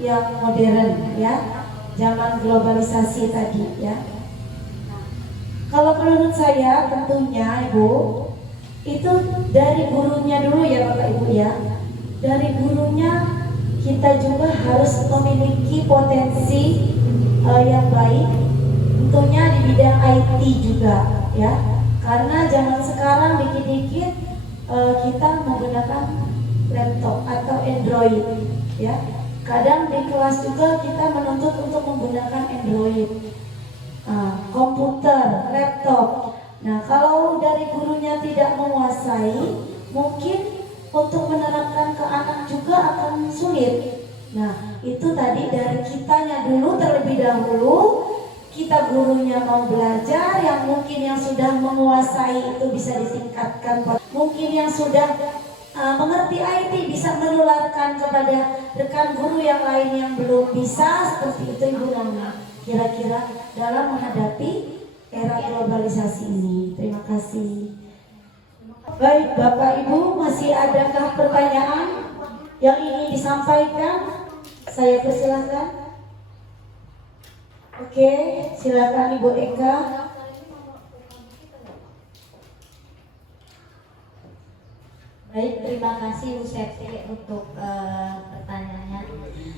yang modern ya, zaman globalisasi tadi ya. Kalau menurut saya tentunya Ibu, itu dari gurunya dulu ya Bapak Ibu ya. Dari gurunya kita juga harus memiliki potensi yang baik, tentunya di bidang IT juga ya. Karena zaman sekarang dikit-dikit kita menggunakan laptop atau Android ya. Kadang di kelas juga kita menuntut untuk menggunakan Android, komputer, laptop. Nah, kalau dari gurunya tidak menguasai, mungkin untuk menerapkan ke anak juga akan sulit. Nah, itu tadi dari kitanya dulu terlebih dahulu. Kita gurunya mau belajar, yang mungkin yang sudah menguasai itu bisa ditingkatkan. Mungkin yang sudah mengerti IT bisa menularkan kepada rekan guru yang lain yang belum bisa, seperti itu Ibu Nana. Kira-kira dalam menghadapi era globalisasi ini. Terima kasih. Baik, Bapak Ibu, masih adakah pertanyaan yang ingin disampaikan? Saya persilahkan. Oke, silakan Ibu Eka. Baik, terima kasih Bu Septi untuk pertanyaannya.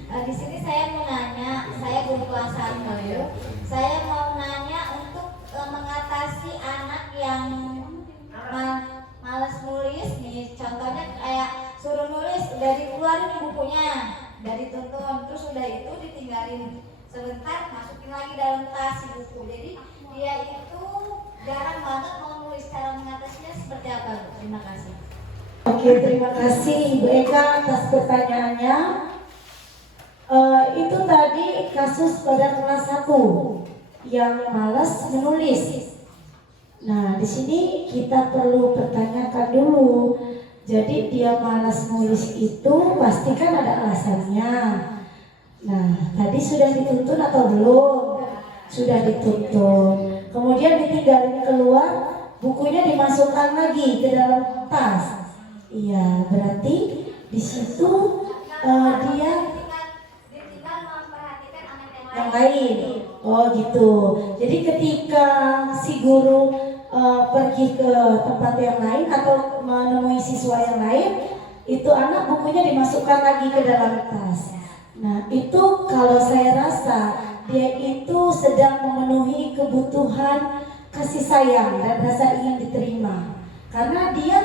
Di sini saya mau nanya, saya guru kelas 1. Saya mau nanya untuk mengatasi anak yang malas nulis nih. Contohnya kayak suruh nulis, udah dikeluarin bukunya, udah dituntun, terus udah itu ditinggalin sebentar, masukin lagi dalam tas buku. Jadi dia itu jarang banget mau nulis. Cara mengatasinya seperti apa Bu? Terima kasih. Oke, terima kasih Ibu Eka atas pertanyaannya. Itu tadi kasus pada kelas 1 yang malas menulis. Nah, di sini kita perlu pertanyakan dulu. Jadi dia malas nulis itu pasti kan ada alasannya. Nah, tadi sudah dituntun atau belum? Sudah dituntun. Kemudian ditinggalin keluar, bukunya dimasukkan lagi ke dalam tas. Iya, berarti di situ dia yang lain. Oh gitu. Jadi ketika si guru pergi ke tempat yang lain atau menemui siswa yang lain, itu anak bukunya dimasukkan lagi ke dalam tas. Nah, itu kalau saya rasa dia itu sedang memenuhi kebutuhan kasih sayang dan rasa ingin diterima. Karena dia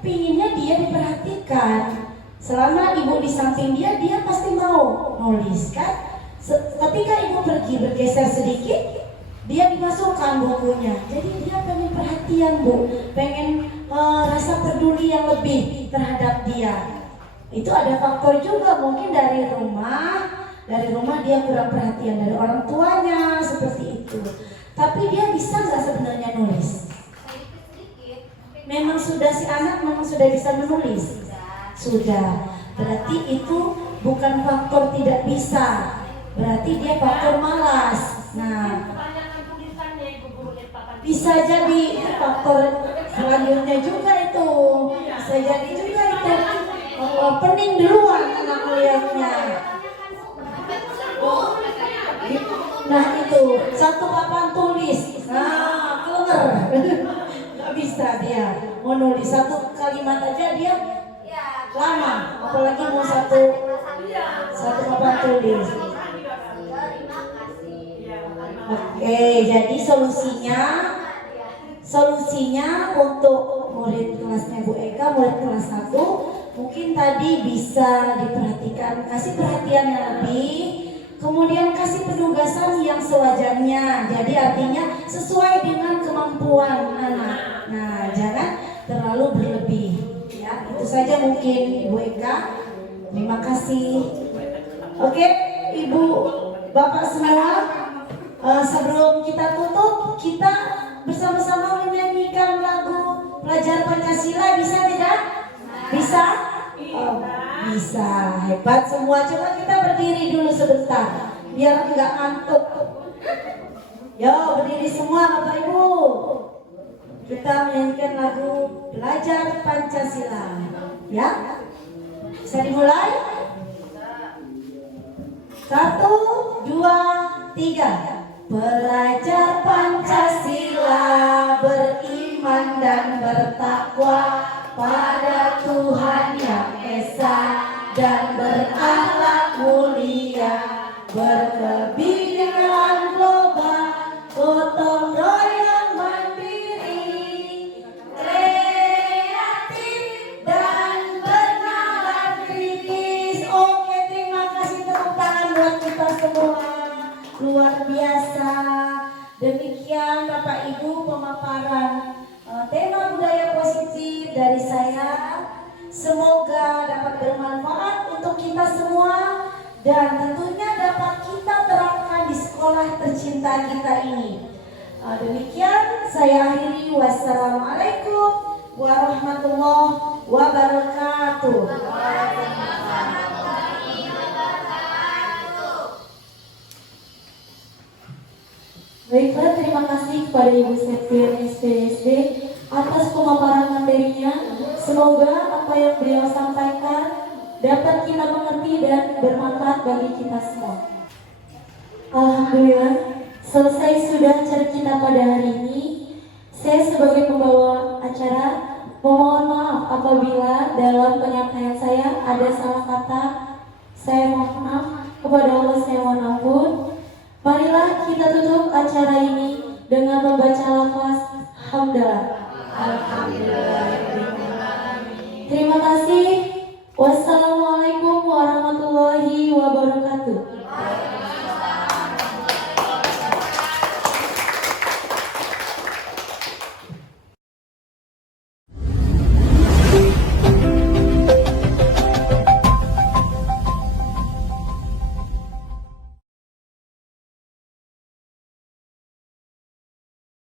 pinginnya dia diperhatikan. Selama ibu di samping dia, dia pasti mau nulis kan. Ketika ibu pergi bergeser sedikit, dia dimasukkan bukunya. Jadi dia pengen perhatian Bu, pengen rasa peduli yang lebih terhadap dia. Itu ada faktor juga mungkin dari rumah dia kurang perhatian dari orang tuanya seperti itu. Tapi dia bisa nggak sebenarnya nulis? Memang sudah si anak memang sudah bisa menulis. Sudah. Berarti itu bukan faktor tidak bisa. Berarti dia faktor malas. Nah, bisa jadi faktor selanjutnya juga itu. Bisa jadi juga itu pening duluan anak melihatnya. Nah itu satu papan tulis. Nah, keluar. Gak bisa dia mau nulis satu kalimat aja dia lama, apalagi mau satu papan tulis. Oke, jadi solusinya untuk murid kelasnya Bu Eka, murid kelas 1 mungkin tadi bisa diperhatikan, kasih perhatian yang lebih, kemudian kasih penugasan yang sewajarnya. Jadi artinya sesuai dengan kemampuan anak. Nah, jangan terlalu berlebih. Ya, itu saja mungkin Ibu Eka. Terima kasih. Oke, Ibu, Bapak semua, sebelum kita tutup, kita bersama-sama menyanyikan lagu Pelajar Pancasila, bisa tidak? Bisa? Oh, bisa. Hebat semua. Coba kita berdiri dulu sebentar biar enggak ngantuk. Yo, berdiri semua Bapak Ibu. Kita menyanyikan lagu Pelajar Pancasila. Ya? Bisa dimulai? 1, 2, 3. Pelajar Pancasila. dan bertakwa pada Tuhan Yang Esa, dan berakhlak mulia, berkebinekaan global, gotong royong mandiri, kreatif dan bernalar kritis. Oke, terima kasih, tepuk tangan buat kita semua. Luar biasa. Demikian Bapak Ibu pemaparan tema budaya positif dari saya. Semoga dapat bermanfaat untuk kita semua dan tentunya dapat kita terapkan di sekolah tercinta kita ini. Demikian saya akhiri. Wassalamualaikum warahmatullahi wabarakatuh. Baiklah, terima kasih kepada Ibu Sekjen SPSD atas pemaparan materinya. Semoga apa yang beliau sampaikan dapat kita mengerti dan bermanfaat bagi kita semua. Alhamdulillah, selesai sudah acara kita pada hari ini. Saya sebagai pembawa acara memohon maaf apabila dalam penyampaian saya ada salah kata. Saya mohon maaf, kepada Allah saya mohon ampun. Marilah kita tutup acara ini dengan membaca lafaz hamdalah.